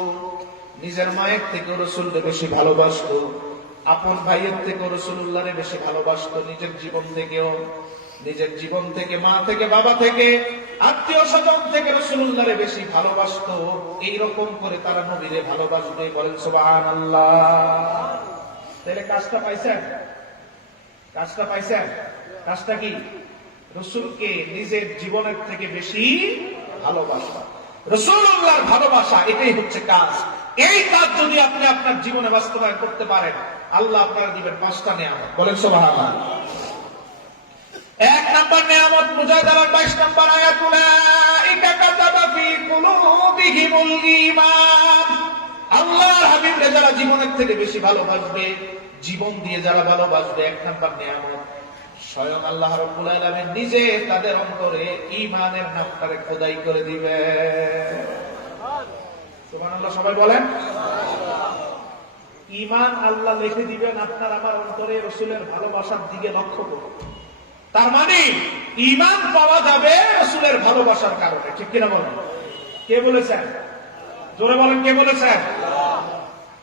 নিজের মায়ের থেকে রাসূলকে বেশি ভালোবাসতো, আপন ভাইয়ের থেকে রাসূলুল্লাহকে বেশি ভালোবাসতো, নিজের জীবন থেকেও। নিজের জীবন থেকে, মা থেকে, বাবা থেকে, আত্মীয় স্বজন থেকে রাসূলুল্লাহরে বেশি ভালোবাসতো। এইরকম করে তারা নবীরে ভালোবাসবে। বলেন সুবহানাল্লাহ। তাহলে কাজটা পাইছেন? কাজটা পাইছেন? কাজটা কি? রাসূলকে নিজের জীবনের থেকে বেশি ভালোবাসা, রাসূলুল্লাহর ভালোবাসা, এটাই হচ্ছে কাজ। এই কাজ যদি আপনি আপনার জীবনে বাস্তবায়ন করতে পারেন, আল্লাহ আপনারা দিবেন 5টা নিয়ামত। বলেন সুবহানাল্লাহ। 1 নম্বর নিয়ামত মুজাদালার 22 নম্বর আয়াত, উলাইকা কাতাবা ফি কুলুবিহিমুল ঈমান। আল্লাহর হাবিবরে যারা জীবনের থেকে বেশি ভালোবাসবে, জীবন দিয়ে যারা ভালোবাসবে, 1 নম্বর নিয়ামত, স্বয়ং আল্লাহ রাব্বুল আলামিন নিজে তাদের অন্তরে ঈমানের নামটারে খোদাই করে দিবে। সুবহানাল্লাহ। সবাই বলেন ঈমান আল্লাহ লিখে দিবেন আপনার আমার অন্তরে রাসূলের ভালোবাসার দিকে লক্ষ্য করে। তার মানে ঈমান পাওয়া যাবে রাসূলের ভালোবাসার কারণে। ঠিক কিনা বলেন? কে বলেছেন? জোরে বলেন, কে বলেছেন?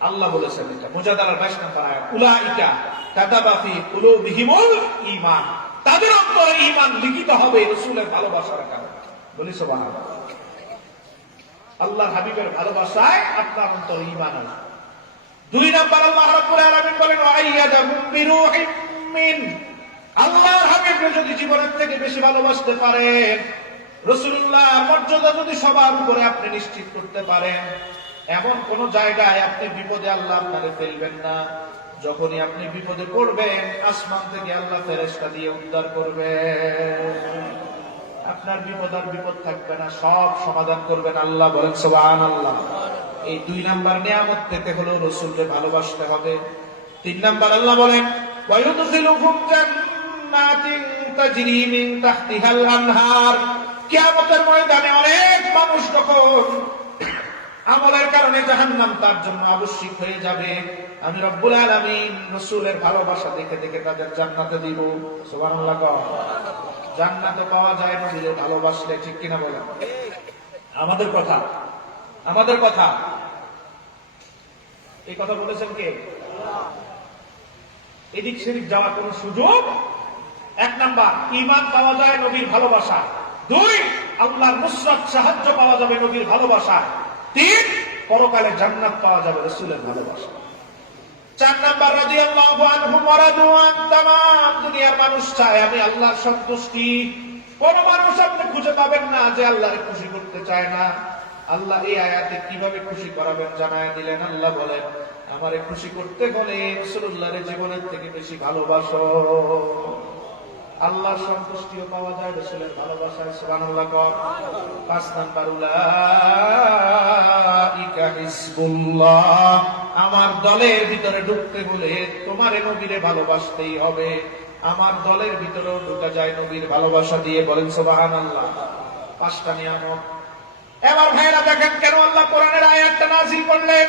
আল্লাহ বলেছেন। এটা মুজাদালার 22 নম্বর আয়াত, উলাইকা কাতাবা ফি কুলুবিহিমুল ঈমান। তাদের অন্তরে ঈমান লিখিত হবে রাসূলের ভালোবাসার কারণে। বলি সুবহানাল্লাহ। আল্লাহর হাবিবের ভালোবাসায় আপনার অন্তরে ঈমান আসবে। 2 নম্বর আল্লাহ রাব্বুল আলামিন বলেন, ওয়াইয়াদাহুম বিরূহিম মিন। আল্লাহর হাবিবকে যদি জীবনের থেকে বেশি ভালোবাসতে পারেন, রাসূলুল্লাহ মর্যাদা যদি সবার উপরে আপনি নিশ্চিত করতে পারেন, এমন কোন জায়গায় আপনি বিপদে আল্লাহ আপনাকে ফেলবেন না। যখনই আপনি বিপদে পড়বেন, আসমান থেকে আল্লাহ ফেরেশতা দিয়ে উদ্ধার করবে। আপনার বিপদ আর বিপদ থাকবে না, সব সমাধান করবেন আল্লাহ। বলেন সুবহানাল্লাহ। এই 2 নাম্বার নিয়ামত পেতে হলো রাসূলকে ভালোবাসতে হবে। 3 নাম্বার আল্লাহ বলেন, ওয়ায়ুদখিলুহুম জান্নাতিন তাজরি মিন তাহতিহাল আনহার। কিয়ামতের ময়দানে অনেক মানুষ যখন আমলের কারণে জাহান্নাম তার জন্য আবশ্যিক হয়ে যাবে, আমি রব্বুল আলামিন রাসূলের ভালোবাসা দেখে দেখে তাদের জান্নাতে দিব। সুবহানাল্লাহ। জান্নাতে পাওয়া যায় নবীর ভালোবাসলে। ঠিক কিনা বলেন? আমাদের কথা, আমাদের কথা, এই কথা বলেছেন কে? এদিক সেদিক যাওয়ার কোন সুযোগ। 1 নাম্বার ঈমান পাওয়া যায় নবীর ভালোবাসা। 2 আল্লাহর নুসরাত সাহায্য পাওয়া যাবে নবীর ভালোবাসা। 3 পরকালে জান্নাত পাওয়া যাবে রাসূলের ভালোবাসা। 4 নাম্বার রাদিয়াল্লাহু আনহুম ওয়া রাদু আন। তামাম দুনিয়ার মানুষ চায় আমি আল্লাহর সন্তুষ্টি। কোন মানুষ আপনি খুঁজে পাবেন না যে আল্লাহকে খুশি করতে চায় না। আল্লাহ এই আয়াতে কিভাবে খুশি করাবেন জানায় দিলেন। আল্লাহ বলেন, আমারে খুশি করতে হলে রাসূলুল্লাহর জীবনের থেকে বেশি ভালোবাসো। আল্লাহর সন্তুষ্টিও পাওয়া যায় রাসূলের ভালোবাসায়। সুবহানাল্লাহ। 5 নাম্বার, উলাইকা হিজবুল্লাহ। আমার দলের ভিতরে ঢুকতে হলে তোমারে নবীরে ভালোবাসতেই হবে। আমার দলের ভিতরেও ঢুকা যায় নবীর ভালোবাসা দিয়ে। বলেন সুবহানাল্লাহ। 5টা নিয়ামত। এবার ভাইরা দেখেন কেন আল্লাহ কোরআনের আয়াতটা নাযিল করলেন।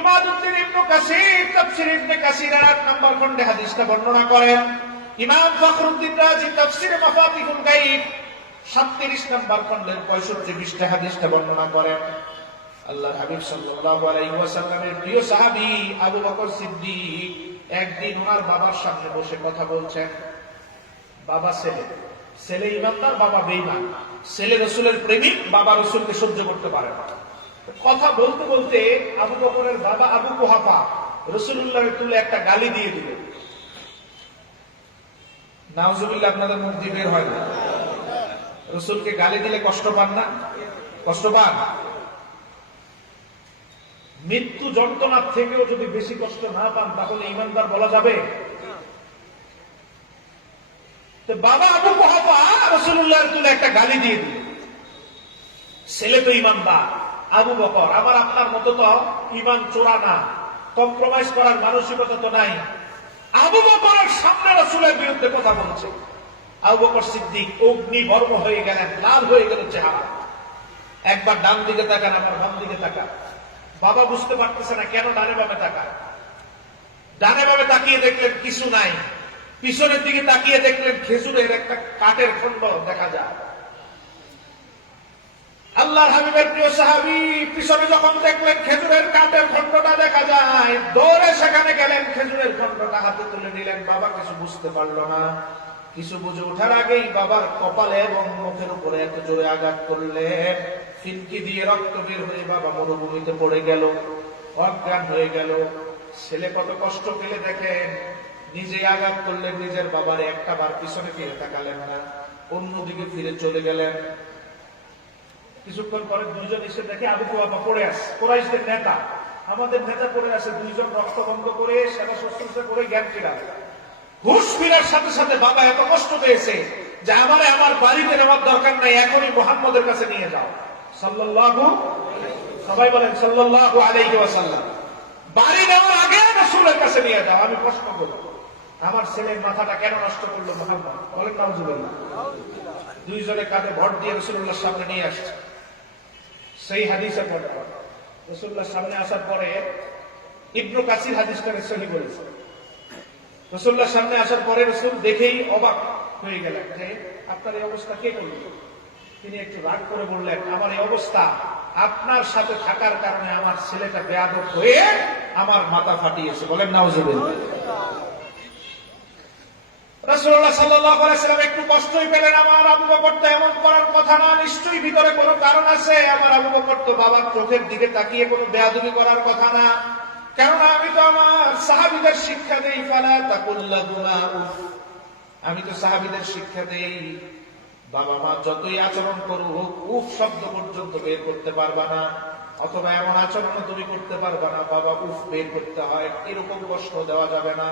ইমাদউদ্দিন ইবনে কাসির তাফসীর ইবনে কাসিরের 8 নম্বর খণ্ডে হাদিসটা বর্ণনা করেন। ইমাম ফখরুদ্দিন রাজি তাফসীরে মাফাতিহুল গায়ব 37 নম্বর খণ্ডের 65 পৃষ্ঠা হাদিসটা বর্ণনা করেন। আল্লাহর হাবিব সাল্লাল্লাহু আলাইহি ওয়াসাল্লামের প্রিয় সাহাবী আবু বকর সিদ্দিক একদিন ওনার বাবার সামনে বসে কথা বলছেন। বাবা ছেলে, ছেলে ইমানদার, বাবা বেঈমান। ছেলে রাসূলের প্রেমিক, বাবা রাসূলকে সহ্য করতে পারে না। কথা বলতে বলতে আবু বকরের বাবা আবু কুহাফা রাসূলুল্লাহর তুলে একটা গালি দিয়ে দিলেন। নাউজুবিল্লাহ। আপনাদের মুখ দিয়ে বের হয় না? রাসূলকে গালি দিলে কষ্ট পান না? কষ্ট পান? মৃত্যু যন্ত্রণার থেকেও যদি বেশি কষ্ট না পান তাহলে ঈমানদার বলা যাবে? তো বাবা আবু কুহাফা রাসূলুল্লাহর তুলে একটা গালি দিয়ে দিল। ছেলে তো ঈমানদার, আবু বকর আমার আপনার মতো তো ঈমান চোরা না, কম্প্রোমাইজ করার মানসিকতা তো নাই। আবু বকরের সামনে রাসূলের বিরুদ্ধে কথা বলছে। আবু বকর সিদ্দিক অগ্নিবর্ণ হয়ে গেলেন, লাল হয়ে গেল চেহারা। একবার ডান দিকে তাকান, আবার বাম দিকে তাকান। বাবা বুঝতে পারতেছে না কেন ডানে বামে তাকায়। ডানে বামে তাকিয়ে দেখলেন কিছু নাই, পিছনের দিকে তাকিয়ে দেখলেন খেজুরের একটা কাঠের খণ্ড দেখা যায়। আল্লাহর হাবিবের প্রিয় সাহাবী পিছনে যখন দেখলেন খেজুরের কাঠের খণ্ডটা দেখা যায়, দৌড়ে সেখানে গেলেন, খেজুরের খণ্ডটা হাতে তুলে নিলেন। বাবা কিছু বুঝতে পারলো না। কিছু বুঝে ওঠার আগেই বাবার কপালে এবং মুখের উপরে এত জোরে আঘাত করলেন, ফিনকি দিয়ে রক্ত বের হয়ে বাবা মরুভূমিতে পড়ে গেল, অজ্ঞান হয়ে গেল। ছেলে কত কষ্ট পেলে দেখেন, নিজে আঘাত করলেন নিজের বাবারে, একটা বার পিছনে ফিরে তাকালেন না, অন্যদিকে ফিরে চলে গেলেন। কিছুক্ষণ পরে দুইজন এসে দেখে আবু বাবা পড়ে আছে, কুরাইশদের নেতা, আমাদের নেতা পড়ে আছে। দুইজন রক্ত বন্ধ করে সেটা শুশ্রূষা করে জ্ঞান ফিরা, হুশ ফিরার সাথে সাথে বাবা এত কষ্ট পেয়েছে যে আমারে আমার বাড়িতে নেওয়ার দরকার নাই, এখনই মুহাম্মদের কাছে নিয়ে যাও সাল্লাল্লাহু, সবাই বলেন সাল্লাল্লাহু আলাইহি ওয়াসাল্লাম। বাড়ি নেওয়ার আগে রাসূলের কাছে নিয়ে যাও। আমি প্রশ্ন করব, আমার ছেলের মাথাটা কেন নষ্ট করলো মুহাম্মদ? বলেন নাউজুবিল্লাহ। দুইজনে কাঁধে ভর দিয়ে রাসূলুল্লাহর সামনে নিয়ে আসছে। সেই হাদিসে পড়ে রাসূলুল্লাহর সামনে আসার পরে ইবনে কাসির হাদিসটাকে সহিহ বলেছে। রাসূলুল্লাহর সামনে আসার পরে রাসূল দেখেই অবাক হয়ে গেলেন যে আপনার এই অবস্থা কে করল? তিনি একটু রাগ করে বললেন, আমার এই অবস্থা আপনার সাথে থাকার কারণে আমার ছেলেটা বেয়াদব হয়ে আমার মাথা ফাটিয়েছে। বলেন নাউজুবিল্লাহ। রাসূলুল্লাহ সাল্লাল্লাহু আলাইহি ওয়াসাল্লাম একটু কষ্টই পেলেন, আমার আবু বকর তো এমন করার কথা না, নিশ্চয়ই ভিতরে কোনো কারণ আছে। আমার আবু বকর তো বাবার চোখের দিকে তাকিয়ে কোনো বেয়াদবি করার কথা না, কেননা আমি তো আমার সাহাবীদের শিক্ষা দেই, ফালা তাকুল লাহুমা উফ। আমি তো সাহাবীদের শিক্ষা দেই, বাবা মা যতই আচরণ করুক উফ শব্দ পর্যন্ত বের করতে পারবা না, অথবা এমন আচরণ তুমি করতে পারবা না বাবা উফ বের করতে হয়, এরকম কষ্ট দেওয়া যাবে না।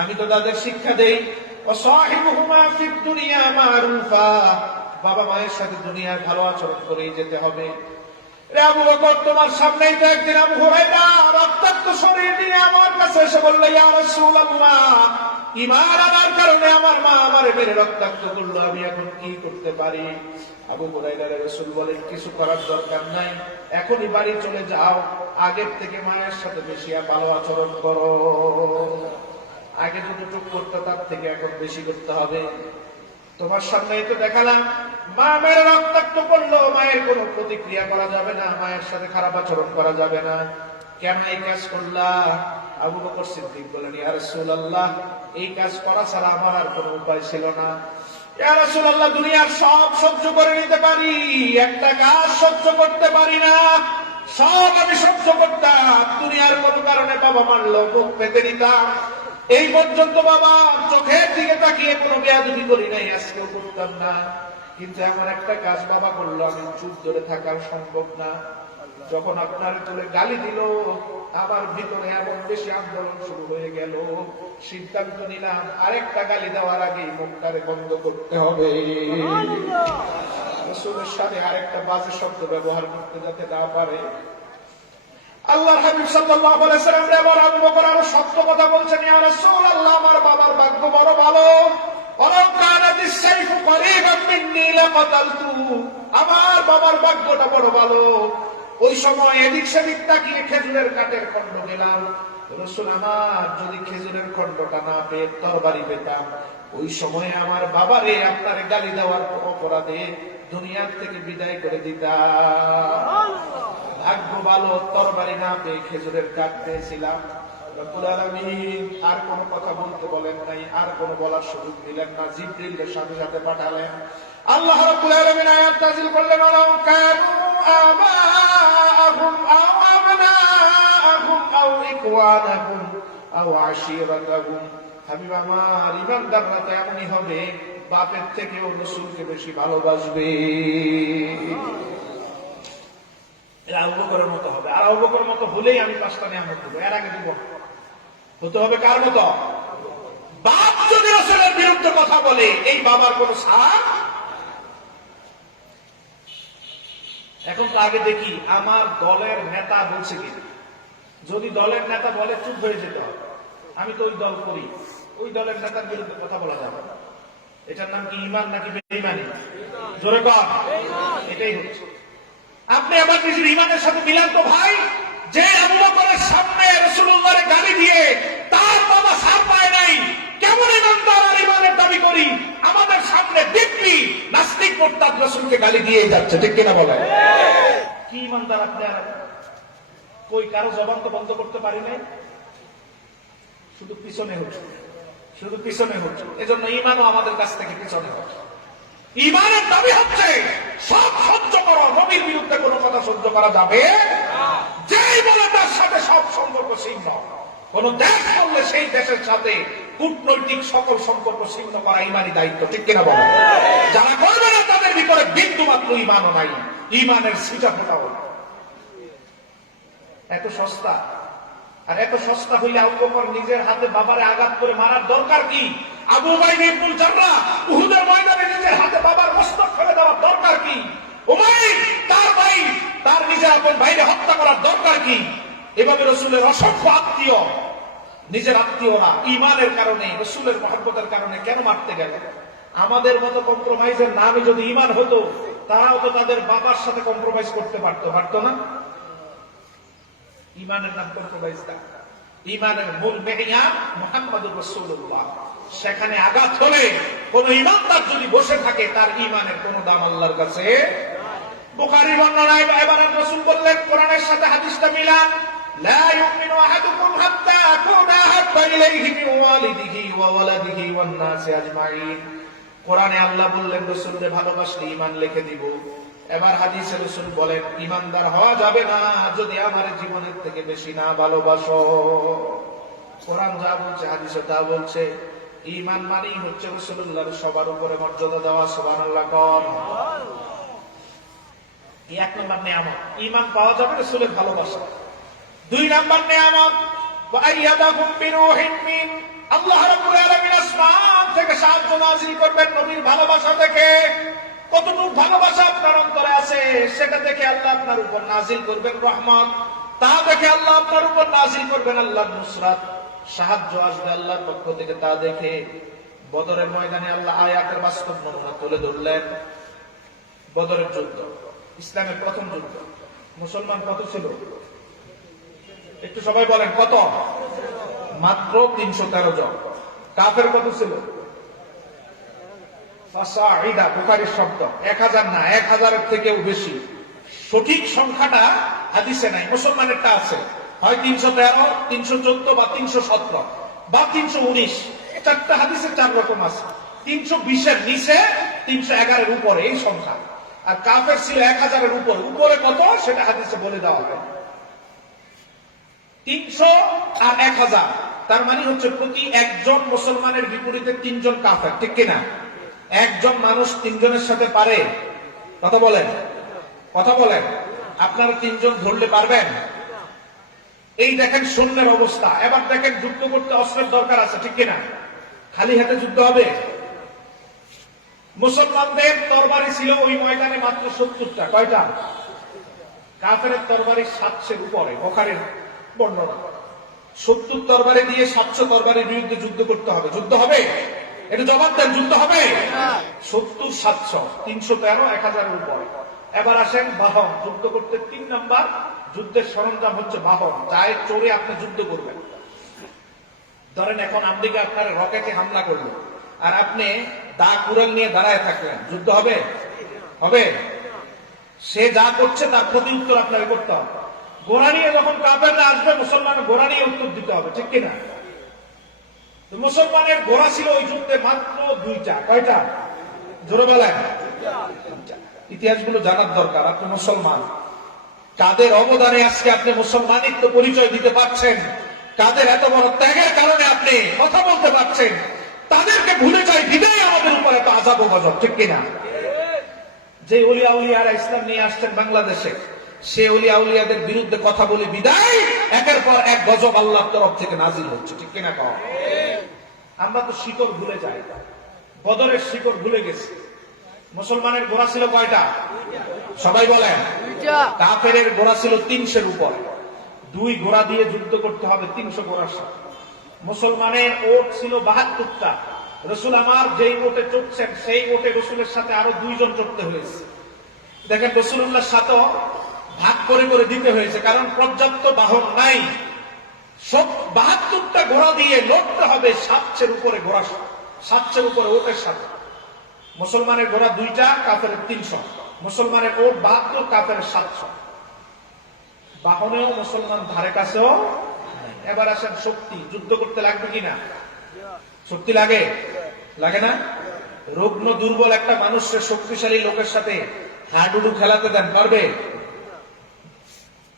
আমি তো তাদের শিক্ষা দেই, ওয়াসাহিবুহুমা ফিদ দুনিয়া মারুফা, বাবা মায়ের সাথে দুনিয়ায় ভালো আচরণ করেই যেতে হবে। রে আবু বকর, তোমার সামনেই তো একদিন আবু হুরায়রা রক্তাক্ত শরীর নিয়ে আমার কাছে এসে বলল, ইয়া রাসূলুল্লাহ, ঈমান আনার কারণে আমার মা আমারে মেরে রক্তাক্ত করলো, আমি এখন কি করতে পারি? আবু হুরায়রা রাসূল বলেন, কিছু করার দরকার নাই, এখনই বাড়ি চলে যাও, আগের থেকে মায়ের সাথে বেশি ভালো আচরণ করো। আগে যতটুকু করতে তার থেকে এখন বেশি করতে হবে। তোমার সামনে তো দেখালাম মা মেরে রক্তাক্ত করলো, মায়ের কোনো প্রতিক্রিয়া করা যাবে না, মায়ের সাথে খারাপ আচরণ করা যাবে না। কেন এই কাজ করলা? আবু বকর সিদ্দিক বলেন, ইয়া রাসূলুল্লাহ, এই কাজ করা ছাড়া আমার আর কোনো উপায় ছিল না। ইয়া রাসূলুল্লাহ, দুনিয়ার সব সহ্য করে নিতে পারি, একটা কাজ সহ্য করতে পারি না। সব আমি সহ্য করতাম, দুনিয়ার কোনো কারণে বাবা মারলো, মুখ পেতে নিতাম, এই পর্যন্ত বাবা চোখের দিকে তাকিয়ে কোনো বেয়াদবি করি নাই, আজকেও করতাম না। কিন্তু এমন একটা কাজ বাবা করলো, আমি চুপ ধরে থাকার সম্ভব না। যখন আপনার তুলে গালি দিল, আমার ভিতরে এমন বেশি আন্দোলন শুরু হয়ে গেল, সিদ্ধান্ত নিলাম আরেকটা গালি দেওয়ার আগে মুখটারে বন্ধ করতে হবে, রাসূলের সাথে আরেকটা বাজে শব্দ ব্যবহার করতে যাতে না পারে। আল্লাহর হাবিব সাল্লাল্লাহু আলাইহি ওয়াসাল্লাম এবার আবু বকর আরো সত্য কথা বলছেন, ইয়া রাসূলুল্লাহ, আমার বাবার ভাগ্য বড় ভালো, আমার বাবার ভাগ্যটা বড় ভালো। ওই সময় এদিক সেদিক তাকিয়ে খেজুরের কাঠের খন্ড গেলাম, রাসূল, আমার যদি খেজুরের খন্ডটা না পেয়ে তরবারি পেতাম, ওই সময়ে আমার বাবারে আপনার গালি দেওয়ার অপরাধে দুনিয়ার থেকে বিদায় করে দিতাম। ভাগ্য ভালো, তরবারি না পেয়ে খেজুরের কাঠ পেয়েছিলাম। রব্বুল আলামিন আর কোন কথা বলতে বলেন নাই, আর কোন বলার সুযোগ দিলেন না, জিবরিলের সাথে সাথে পাঠালেন। আল্লাহ রাব্বুল আলামিন আয়াত নাযিল করলেন, ওয়ালাউ কানু আবাআহুম আও আবনাআহুম আও ইখওয়ানাহুম আও আশীরাতাহুম। হাবিব আমার, ইমানদাররা তো এমনই হবে, বাপের থেকেও রাসূলকে বেশি ভালোবাসবে। আবু বকরের মতো হবে, আর আবু বকরের মতো হলেই আমি 5টা নিয়ামত দেব, এর আগে দেব। হতে হবে কার মতো? বাপ যদি রাসূলের বিরুদ্ধে কথা বলে, এই বাবার কোন সাথ। এখন তো আগে দেখি আমার দলের নেতা বলছে কি, যদি দলের নেতা বলে চুপ হয়ে যেতে হবে। আমি তো ওই দল করি, ওই দলের নেতার বিরুদ্ধে কথা বলা যাবে না। এটার নাম কি ঈমান নাকি বেঈমানি? জোরে কর। এটাই হচ্ছে। আপনি আমার নিজের ঈমানের সাথে মিলান তো ভাই, যে আবু বকরের সামনে রাসূলুল্লাহর গালি দিয়ে তার বাবা সার পায় নাই, কেমন ঈমানদার আর ঈমানের দাবি করি, আমাদের সামনে দিব্যি নাস্তিক মুরতাদ রাসূলকে গালি দিয়ে যাচ্ছে, ঠিক কিনা বলেন? কি ঈমানদার আপনি? আর কই কারো জবান তো বন্ধ করতে পারি নাই, শুধু পিছনে হচ্ছে। শুধু পিছনে হচ্ছে। এজন্য ইমানও আমাদের কাছ থেকে পিছনে হচ্ছে। ইমানের দাবি হচ্ছে সব সহ্য করো, নবীর বিরুদ্ধে কোনো কথা সহ্য করা যাবে যেই বলে তার সাথে সব সম্পর্ক ছিন্ন। কোন দেশ করলে সেই দেশের সাথে কূটনৈতিক সকল সম্পর্ক ছিন্ন করা ইমানি দায়িত্ব, ঠিক কিনা বলে? যারা করবে না তাদের ভিতরে বিন্দু মাত্র ইমানও নাই, ইমানের সিটা ফোটাও। এত সস্তা, আর এত সস্তা হইলে আবু বকর নিজের হাতে বাবারে আঘাত করে মারার দরকার কি? আবু উবাইদা ইবনুল জাররাহ উহুদের ময়দানে নিজের হাতে বাবার মস্তক ফেলে দেওয়ার দরকার কি? উমাইর তার ভাই, তার নিজের আপন ভাইকে হত্যা করার দরকার কি? এভাবে রাসূলের অসংখ্য আত্মীয়, নিজের আত্মীয়রা ইমানের কারণে, রাসূলের মহব্বতের কারণে কেন মারতে গেল? আমাদের মতো কম্প্রোমাইজের নামে যদি ইমান হতো, তারাও তো তাদের বাবার সাথে কম্প্রোমাইজ করতে পারতো না? ইমানের নাম কম্প্রোমাইজ না। ইমানের মূল মেরিয়া মুহাম্মদুর রাসূলুল্লাহ। সেখানে আঘাত হলে কোন ইমানদার যদি বসে থাকে, তার ইমানের কোন দাম আল্লাহর কাছে। বুখারী বর্ণনায় এবার রাসূল বললেন, কোরআনের সাথে হাদিসটা মিলান, লা ইউমিনু আহাদুকুম হাত্তা আকুনা আহাব্বা ইলাইহি মিন ওয়ালিদিহি ওয়া ওয়ালাদিহি ওয়ান নাসি আজমাইন। কোরআনে আল্লাহ বললেন, রাসূলকে ভালোবাসলে ঈমান লিখে দিব। এবার হাদিসে রাসূল বলেন, ঈমানদার হওয়া যাবে না যদি আমার জীবনের থেকে বেশি না ভালোবাসো। কোরআন যা বলছে, হাদিসে তা বলছে। ঈমান মানেই হচ্ছে রাসূলুল্লাহর সবার উপরে মর্যাদা দেওয়া। সুবহানাল্লাহ কর। এই এক নম্বর নিয়ামত, ঈমান পাওয়া যাবে রাসূলের ভালোবাসা। দুই নম্বর নিয়ামত, ওয়া আইয়াদাকুম বিরূহিন মিন, আল্লাহ রাব্বুল আলামিন আসমান থেকে সাহায্য নাযিল করবেন নবীর ভালোবাসা থেকে। কতটুকু ভালোবাসা আপনার অন্তরে আছে সেটা দেখে আল্লাহ আপনার উপর নাযিল করবেন রহমত। তা দেখে আল্লাহ আপনার উপর নাযিল করবেন আল্লাহর নুসরাত, সাহায্য আসবে আল্লাহর পক্ষ থেকে। তা দেখে বদরের ময়দানে আল্লাহ আয়াতের বাস্তব নমুনা তুলে ধরলেন। বদরের যুদ্ধ ইসলামের প্রথম যুদ্ধ। মুসলমান কত ছিল? একটু সবাই বলেন কত? মাত্র 313 জন। কাফের কত ছিল? ফাসাইদা, বুখারীর শব্দ। 1000 না, 1000-এর থেকেও বেশি। সঠিক সংখ্যাটা হাদিসে নাই, মুসলমানেরটা আছে। হয় 313, 314 বা 317 বা 319। চারটা হাদিসে 4 রকম আছে। 320-এর নিচে, 311-এর উপরে এই সংখ্যা। আর কাফের ছিল 1000-এর উপরে। উপরে কত সেটা হাদিসে বলে দেওয়া হয়। 300 আর 1000, তার মানে হচ্ছে প্রতি একজন মুসলমানের বিপরীতে 3 জন কাফের, ঠিক কিনা? একজন মানুষ 3 জনের সাথে পারে? কথা বলেন, কথা বলেন। আপনারা 3 জন ধরলে পারবেন? এই দেখেন সৈন্যের অবস্থা। এবার দেখেন যুদ্ধ করতে অস্ত্রের দরকার আছে, ঠিক কিনা? খালি হাতে যুদ্ধ হবে? মুসলমানদের তরবারি ছিল ওই ময়দানে মাত্র 70টা। কয়টা? কাফের তরবারি 700-এর উপরে। বুখারীর বর্ণনা। 70 তরবারি দিয়ে 700 তরবারির বিরুদ্ধে যুদ্ধ করতে হবে। যুদ্ধ হবে? এটা জবাব দেন, যুদ্ধ হবে? 70, 700, 313, 1000-এর উপরে। এবার আসেন বাহন। যুদ্ধ করতে 3 নাম্বার যুদ্ধের সরঞ্জাম হচ্ছে বাহন, যায় চড়ে আপনি যুদ্ধ করবেন। ধরেন এখন আমেরিকা আপনার রকেটে হামলা করলো, আর আপনি দা কুড়াল নিয়ে দাঁড়ায় থাকলেন, যুদ্ধ হবে? হবে? সে যা করছে তার প্রতি উত্তর আপনাকে করতে হবে। ঘোড়া নিয়ে যখন কাফেররা আসবে, মুসলমান ঘোড়া নিয়ে উত্তর দিতে হবে, ঠিক কিনা? মুসলমানের ঘোড়া ছিল ওই যুদ্ধে মাত্র 2টা। কয়টা? জোরে বলেন। ইতিহাসগুলো জানার দরকার। আপনি মুসলমান, কাদের অবদানে আজকে আপনি মুসলমানিত্ব পরিচয় দিতে পারছেন, কাদের এত বড় ত্যাগের কারণে আপনি কথা বলতে পারছেন, তাদেরকে ভুলে যাই বিদায় আমাদের উপর এত আযাব ও গজব, ঠিক কিনা? যে ওলিয়া উলিয়ারা ইসলাম নিয়ে আসছেন বাংলাদেশে, সে ওলিয়া উলিয়াদের বিরুদ্ধে কথা বলে বিদায় একের পর এক গজব আল্লাহর তরফ থেকে নাজিল হচ্ছে, ঠিক কিনা? কও। আমরা তো শিকড় ভুলে যাই, বদরের শিকড় ভুলে গেছি। মুসলমানের ঘোড়া ছিল কয়টা? সবাই বলেন। কাফেরের ঘোড়া ছিল 300-এর উপর। 2 ঘোড়া দিয়ে যুদ্ধ করতে হবে 300 ঘোড়ার সাথে। মুসলমানের ওট ছিল 72টা। রাসূল আমার যেই ওটে চড়ছেন, সেই ওটে রাসূলের সাথে আরো 2 জন চড়তে হয়েছে। দেখেন রাসূলুল্লাহর সাথে ভাগ করে করে দিতে হয়েছে, কারণ পর্যাপ্ত বাহন নাই। 72টা ঘোড়া দিয়ে লড়তে হবে 700-এর উপরে ঘোড়া, 700-এর উপরে ওটের সাথে। মুসলমানের ঘোড়া 2টা, কাফেরের 300। মুসলমানের ওট 72, কাফেরের 700। বাহনেও মুসলমান ধারে কাছেও। এবার আসেন শক্তি, যুদ্ধ করতে লাগবে কিনা? শক্তি লাগে? লাগে না? রুগ্ন দুর্বল একটা মানুষের শক্তিশালী লোকের সাথে হাডুডু খেলাতে দেন, পারবে?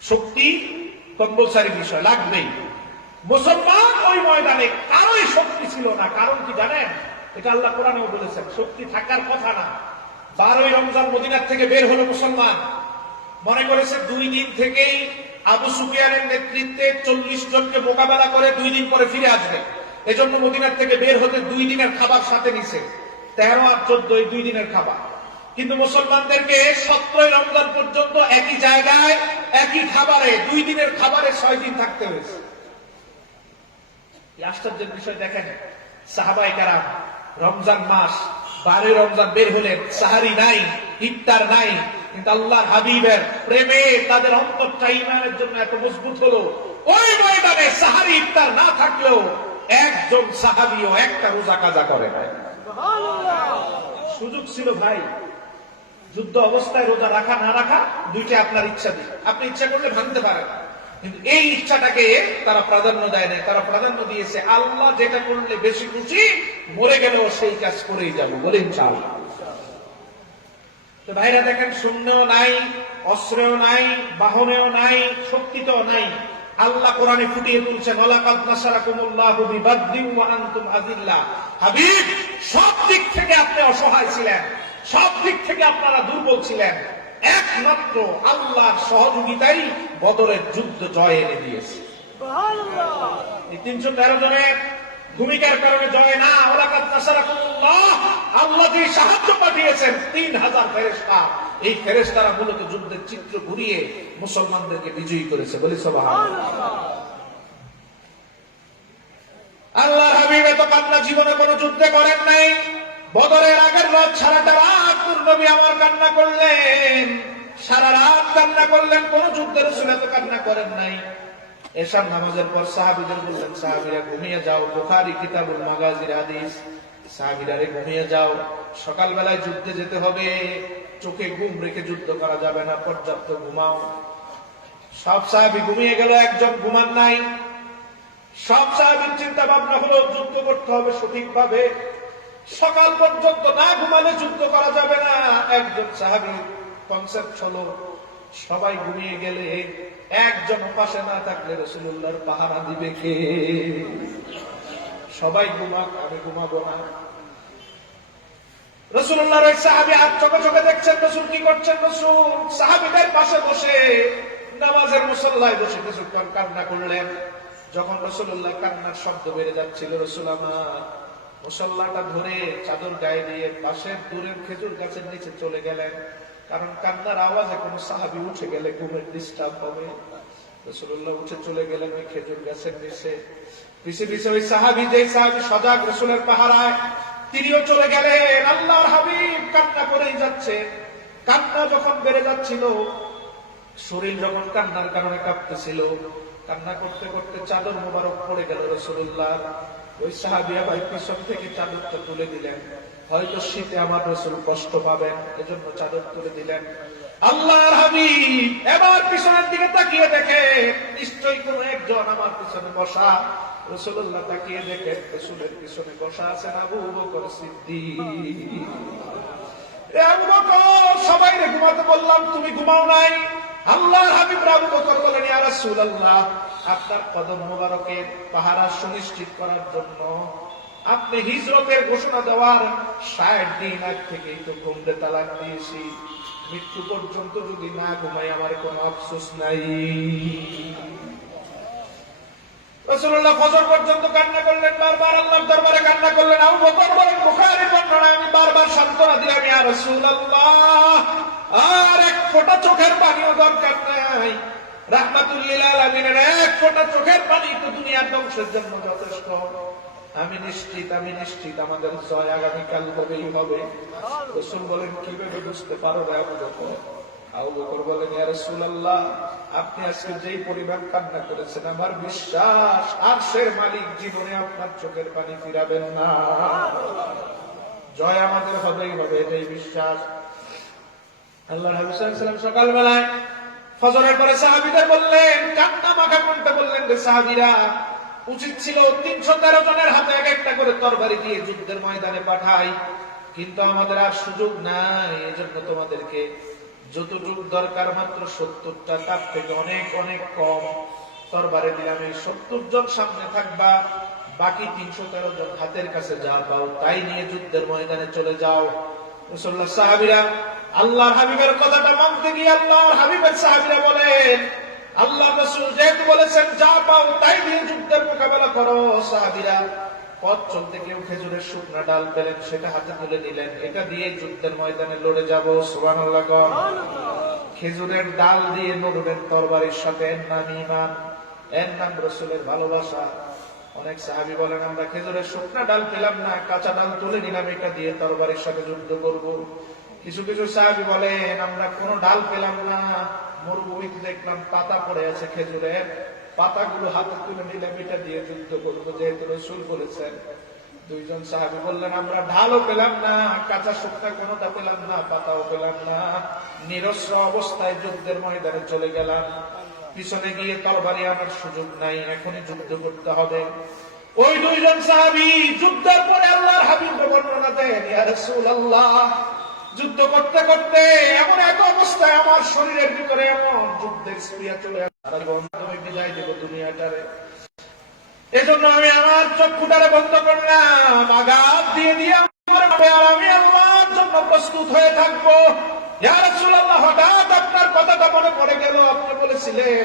শক্তি কম্পালসারি বিষয়, লাগবেই। মুসলমান ওই ময়দানে কারোই শক্তি ছিল না। কারণ কি জানেন? এটা আল্লাহ কোরআনেও বলেছেন, শক্তি থাকার কথা না। 12ই রমজান মদিনার থেকে বের হলো মুসলমান, মনে করেছে 2 দিন থেকেই আবু সুফিয়ানের নেতৃত্বে 40 জনকে মোকাবেলা করে 2 দিন পরে ফিরে আসবে। এজন্য মদিনার থেকে বের হতে 2 দিনের খাবার সাথে নিছে, 13 আর 14 এই 2 দিনের খাবার। কিন্তু মুসলমানদেরকে 17ই রমজান পর্যন্ত একই জায়গায় একই খাবারে 2 দিনের খাবারে 6 দিন থাকতে হয়েছে। আশ্চর্যের বিষয় দেখেন, সাহাবায়ে কেরাম রমজান মাস 12ই রমজান বের হলেন, সাহারি নাই, ইফতার নাই, কিন্তু আল্লাহর হাবিবের প্রেমে তাদের অন্তরটা ঈমানের জন্য এত মজবুত হলো, ওই ময়দানে সাহারি ইফতার না থাকলেও একজন সাহাবীও একটা রোজা কাজা করে নাই। সুযোগ ছিল ভাই, যুদ্ধ অবস্থায় রোজা রাখা না রাখা দুইটা আপনার ইচ্ছা দিয়ে, আপনি ইচ্ছা করলে ভাঙতে পারেন, কিন্তু এই ইচ্ছাটাকে তারা প্রাধান্য দেয় না। তারা প্রাধান্য দিয়েছে আল্লাহ যেটা করলে বেশি খুশি, মরে গেলেও সেই কাজ করেই যাবো বলে ইনশাআল্লাহ। তো ভাইরা দেখেন, শূন্যও নাই, অস্ত্রেও নাই, বাহনেও নাই, শক্তিতেও নাই। আল্লাহ কোরআনে ফুটিয়ে তুলছেন, ওয়ালাকাদ নাসারাকুমুল্লাহু বিবাদরিন ওয়া আনতুম আযিল্লাহ। হাবিব, সব দিক থেকে আপনি অসহায় ছিলেন, সব দিক থেকে আপনারা দুর্বল ছিলেন, একমাত্র আল্লাহর সহযোগিতাই বদরের যুদ্ধ জয় এনে দিয়েছে। সুবহানাল্লাহ। এই 313 জনের ভূমিকার কারণে জয় না, ওয়ালাকাদ নাসারাকুমুল্লাহ, আল্লাহ যে সাহায্য পাঠিয়েছেন 3000 ফেরেশতা। এই ফেরেশতারা মূলত যুদ্ধের চিত্র ঘুরিয়ে মুসলমানদেরকে বিজয়ী করেছে, বলি সুবহানাল্লাহ। আল্লাহর হাবিব এত কান্না জীবনে কোনো যুদ্ধে করেন নাই। বদরের আগের রাত সারাটা রাত নবী আমার কান্না করলেন, সারা রাত কান্না করলেন, কোন যুদ্ধের রাসূল এত কান্না করেন নাই। এশার নামাজের পর সাহাবীদের বললেন, সাহাবীরা ঘুমিয়ে যাও, বুখারী কিতাবুল মাগাজির হাদিস, সাহাবীরা ঘুমিয়ে যাও, সকালবেলায় যুদ্ধে যেতে হবে, চোখে ঘুম রেখে যুদ্ধ করা যাবে না, পর্যাপ্ত ঘুমাও। সব সাহাবী ঘুমিয়ে গেল, একজন ঘুমান নাই। সব সাহাবীর চিন্তা ভাবনা হলো যুদ্ধ করতে হবে সঠিকভাবে, সকাল পর্যন্ত না ঘুমালে যুদ্ধ করা যাবে না। একজন সাহাবীর কনসেপ্ট হলো, সবাই ঘুমিয়ে গেলে একজন পাশে না থাকলে রাসূলুল্লাহর পাহারা দিবে কে? সবাই ঘুমাক, আমি ঘুমাবো না। রাসূলুল্লাহর ওই সাহাবী আর চোখে চোখে দেখছেন রাসূল কি করছেন। রাসূল সাহাবীদের পাশে বসে নামাজের মুসল্লায় বসে কিছুক্ষণ কান্না করলেন। যখন রাসূলুল্লাহ কান্নার শব্দ বেড়ে যাচ্ছিল, রাসূল আমার মুসল্লাটা ধরে চাদর গায়ে দিয়ে পাশের দূরের খেজুর গাছের নিচে চলে গেলেন, কারণ কান্নার আওয়াজে কোন সাহাবী উঠে গেলে ঘুমের ডিস্টার্ব হবে। রাসূলুল্লাহ উঠে চলে গেলেন ওই খেজুর গাছের নিচে, পিছে পিছে ওই সাহাবী, যে সাহাবী সজাগ রাসূলের পাহারায়, তিনিও চলে গেলেন। আল্লাহর হাবিব কান্না করেই যাচ্ছে। কান্না যখন বেড়ে যাচ্ছিল, শরীর যখন কান্নার কারণে কাঁপতেছিল, কান্না করতে করতে চাদর মোবারক পড়ে গেল রাসূলুল্লাহ। ওই সাহাবী আবার পিছন থেকে চাদরটা তুলে দিলেন, হয়তো শীতে আমার রাসূল কষ্ট পাবেন, এজন্য চাদর তুলে দিলেন। আল্লাহর হাবিব এবার পিছনের দিকে তাকিয়ে দেখে নিশ্চয়ই কোন একজন আমার পিছনে বসা। রাসূলুল্লাহ তাকিয়ে দেখে রাসূলের পিছনে বসা আছেন আবু বকর সিদ্দিক। আবু বকর, সবাই ঘুমাতে বললাম, তুমি ঘুমাও নাই। আল্লাহর হাবিব আবু বকর বলেন, ইয়া রাসূলুল্লাহ, আপনার কদম মোবারকের পাহারা সুনিশ্চিত করার জন্য আপনি হিজরতের ঘোষণা দেওয়ার 60 দিন আগ থেকেই তো ঘুমতে তালাক দিয়েছি। মৃত্যু পর্যন্ত যদি না ঘুমাই আমার কোনো আফসোস নাই। রাসূলুল্লাহ ফজর পর্যন্ত কান্না করলেন, বারবার আল্লাহর দরবারে কান্না করলেন। আবু বকর বলেন, বুখারীর বর্ণনায়, আমি বারবার সান্ত্বনা দিলাম, ইয়া রাসূলুল্লাহ, আর এক ফোঁটা চোখের পানিও দরকার নাই। রাহমাতুল লিল আলামিনের এক ফোঁটা চোখের পানি তো দুনিয়ার ধ্বংসের জন্য যথেষ্ট। আমি নিশ্চিত, আমি নিশ্চিত আমাদের জয় আগামীকাল হবেই হবে। রাসূল বলেন, কিভাবে বুঝতে পারো রে আবু বকর? আবু বকর বলেন, ইয়া রাসূলুল্লাহ, আপনি আজকে যেই পরিমাণ কান্না করেছেন, আমার বিশ্বাস আরশের মালিক জীবনে আপনার চোখের পানি ফিরাবেন না। জয় আমাদের হবেই হবে, এটাই বিশ্বাস। আল্লাহর হাবিব সাল্লাল্লাহু আলাইহি ওয়াসাল্লাম সকালবেলায় ফজরের পরে সাহাবীদের বললেন, কান্না মাখা কণ্ঠে বললেন, রে সাহাবীরা, উচিত ছিল 313 জনের হাতে এক একটা করে তরবারি দিয়ে যুদ্ধের ময়দানে পাঠাই, কিন্তু আমাদের আর সুযোগ নাই। এজন্য তোমাদেরকে যতটুকু দরকার মাত্র 70টা, তার থেকে অনেক অনেক কম তরবারি দিলাম। এই 70 জন সামনে থাকবা, বাকি 313 জন হাতের কাছে যা পাও তাই নিয়ে যুদ্ধের ময়দানে চলে যাও। রাসূলুল্লাহ সাহাবীরা আল্লাহর হাবিবের কথাটা মানতে গিয়ে আল্লাহর হাবিবের সাহাবীরা বলেন, আল্লাহ রাসূল যেহেতু বলেছেন যা পাও তাই দিয়ে যুদ্ধের মোকাবেলা করো, সাহাবীরা পথ চলতে কেউ খেজুরের শুকনা ডাল পেলেন, সেটা হাতে তুলে নিলেন, এটা দিয়ে যুদ্ধের ময়দানে লড়ে যাব। সুবহানাল্লাহ। খেজুরের ডাল দিয়ে লড়বেন তরবারির সাথে, এর নাম ঈমান, এর নাম রাসূলের ভালোবাসা। অনেক সাহাবী বলেন আমরা খেজুরের শুকনা ডাল পেলাম না, কাঁচা ডাল তুলে নিলাম, এটা দিয়ে তরবারির সাথে যুদ্ধ করব। কিছু কিছু সাহাবী বলেন আমরা কোনো ডাল পেলাম না, মরুভূমিতে দেখলাম পাতা পড়ে আছে খেজুরের, পাতাগুলো হাতে তুলে নিলাম, এটা দিয়ে যুদ্ধ করবো, যেহেতু রাসূল বলেছেন। দুইজন সাহাবী বললেন আমরা ঢালও পেলাম না, কাঁচা শুকনা কোনোটা পেলাম না, পাতাও পেলাম না, নিরস্ত্র অবস্থায় যুদ্ধের ময়দানে চলে গেলাম। পিছনে গিয়ে তরবারি আমার সুযোগ নাই, এখনই যুদ্ধ করতে হবে। ওই দুইজন সাহাবী যুদ্ধের পরে আল্লাহর হাবিবকে বর্ণনা দেন, ইয়া রাসূলুল্লাহ যুদ্ধ করতে করতে এমন এক অবস্থায় আমার শরীরের ভিতরে এমন যুদ্ধের স্পৃহা চলে আসে, বিদায় দেব দুনিয়াটারে। এজন্য আমি আমার চক্ষুটারে বন্ধ করলাম, আঘাত দিয়ে দিয়ে আমি আল্লাহর জন্য প্রস্তুত হয়ে থাকবো। ইয়া রাসূলুল্লাহ হঠাৎ আপনার কথাটা মনে পড়ে গেল, আপনি বলেছিলেন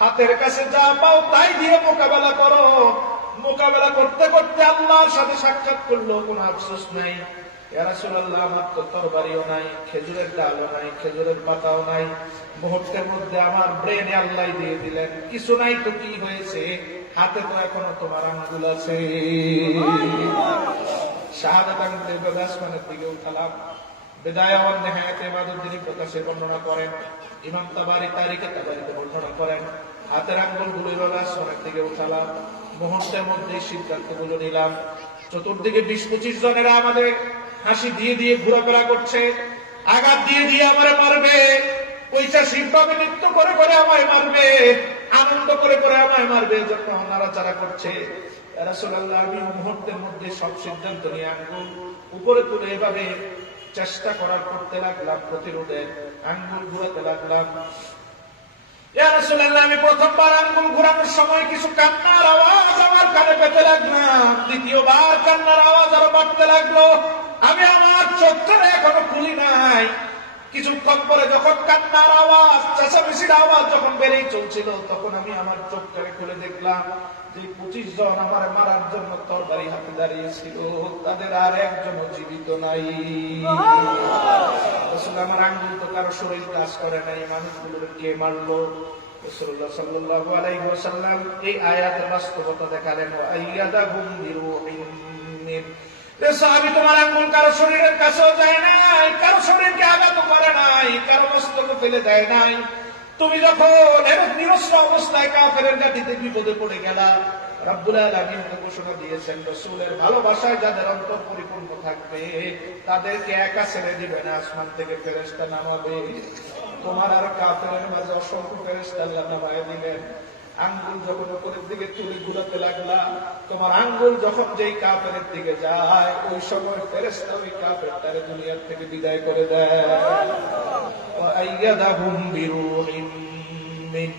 হাতের কাছে যা পাও তাই দিয়ে মোকাবেলা করো। মোকাবেলা করতে করতে আল্লাহর সাথে সাক্ষাৎ করলো, কোনো আফসোস নাই। ইয়া রাসূলুল্লাহ আমার তো তরবারিও নাই, খেজুরের ডালও নাই, খেজুরের পাতাও নাই। মুহূর্তের মধ্যে আমার ব্রেনে আল্লাহ দিয়ে দিলেন, কিছু নাই তো কি হয়েছে, হাতে তো এখনো তোমার আঙ্গুল আছে। শাহাদাত আঙ্গুলের আসমানের দিকে উঠালাম। বিদায়া ওয়ান নিহায়াতে ইমাদুদ্দিন প্রকাশে বর্ণনা করেন, ইমাম তাবারি তারিখে তাবারিতে বর্ণনা করেন, হাতের আঙ্গুলগুলো এভাবে আসমানের দিকে উঠালাম। মুহূর্তের মধ্যে সিদ্ধান্তগুলো নিলাম। চতুর্দিকে 20-25 জনেরা আমাদের হাসি দিয়ে দিয়ে ঘোরাফেরা করছে, আঘাত দিয়ে দিয়ে আমারে মারবে, পৈশাচিক ভাবে নৃত্য করে করে আমায় মারবে, আনন্দ করে করে আমায় মারবে, যখন নাড়াচাড়া করছে। ইয়া রাসূলুল্লাহ আমি মুহূর্তের মধ্যে সব সিদ্ধান্ত নিয়ে আঙ্গুল উপরে তুলে এভাবে চেষ্টা করার করতে লাগলাম, প্রতিরোধে আঙ্গুল ঘুরাতে লাগলাম। ইয়া রাসূলুল্লাহ আমি প্রথমবার আঙ্গুল ঘুরানোর সময় কিছু কান্নার আওয়াজ আমার কানে পেতে লাগলাম, দ্বিতীয়বার কান্নার আওয়াজ আরো বাড়তে লাগলো। আমি আমার চোখটা এখনো খুলি নাই। কিছুক্ষণ পরে যখন কান্নার আওয়াজ, চেঁচামেচির আওয়াজ যখন বেড়েই চলছিল, তখন আমি আমার চোখটাকে খুলে দেখলাম যে 25 জন আমার মারার জন্য তরবারি হাতে দাঁড়িয়েছিল, তাদের আর একজনও জীবিত নাই। আমার আঙ্গুল তো কারো শরীর কাজ করে নাই, মানুষগুলোর কে মারলো? রাসূলুল্লাহ সাল্লাল্লাহু আলাইহি ওয়াসাল্লাম এই আয়াতের বাস্তবতা দেখালেন, আইয়াদাহুম বিরূহিন মিন। সাহাবী তোমার আঙ্গুল কারো শরীরের কাছেও যায় নাই, কারো শরীরকে আঘাত করে নাই, কারো মস্তকে ফেলে দেয় নাই। তুমি যখন এরকম নিরস্ত্র অবস্থায় কাফেরের ঘাঁটিতে বিপদে পড়ে গেলা, রব্বুল আলামিন ঘোষণা দিয়েছেন রাসূলের ভালোবাসায় যাদের অন্তর পরিপূর্ণ থাকবে তাদেরকে একা ছেড়ে দিবে না, আসমান থেকে ফেরেশতা নামাবে। তোমার আর কাফেরের মাঝে অসংখ্য ফেরেশতা আল্লাহ নামায় দিলেন। আঙ্গুল যখন উপরের দিকে তুলে ঘুরাতে লাগলা, তোমার আঙ্গুল যখন যেই কাফেরের দিকে যায়, ওই সময় ফেরেশতা ওই কাফেরটারে দুনিয়ার থেকে বিদায় করে দেয়। ওয়াইয়াদাহুম বিরূহিন মিন।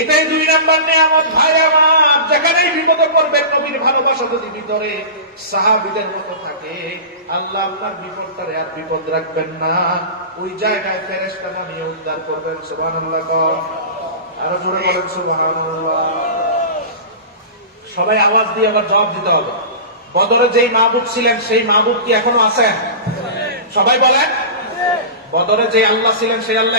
এটাই 2 নাম্বার নিয়ামত ভাই আমার। যেখানেই বিপদে পড়বেন, নবীর ভালোবাসা যদি ভিতরে সাহাবীদের মতো থাকে, আল্লাহ আপনার বিপদটারে আর বিপদ রাখবেন না, ওই জায়গায় ফেরেশতা নামিয়ে উদ্ধার করবেন। সুবহানাল্লাহ। আরো জোরে বলেন সুবহানাল্লাহ। সবাই আওয়াজ দিয়ে আবার জবাব দিতে হবে। বদরে যেই মাহবুব ছিলেন সেই মাহবুব কি এখনো আছেন? সবাই বলেন। বদরে যে আল্লাহ ছিলেন সেই আল্লাহ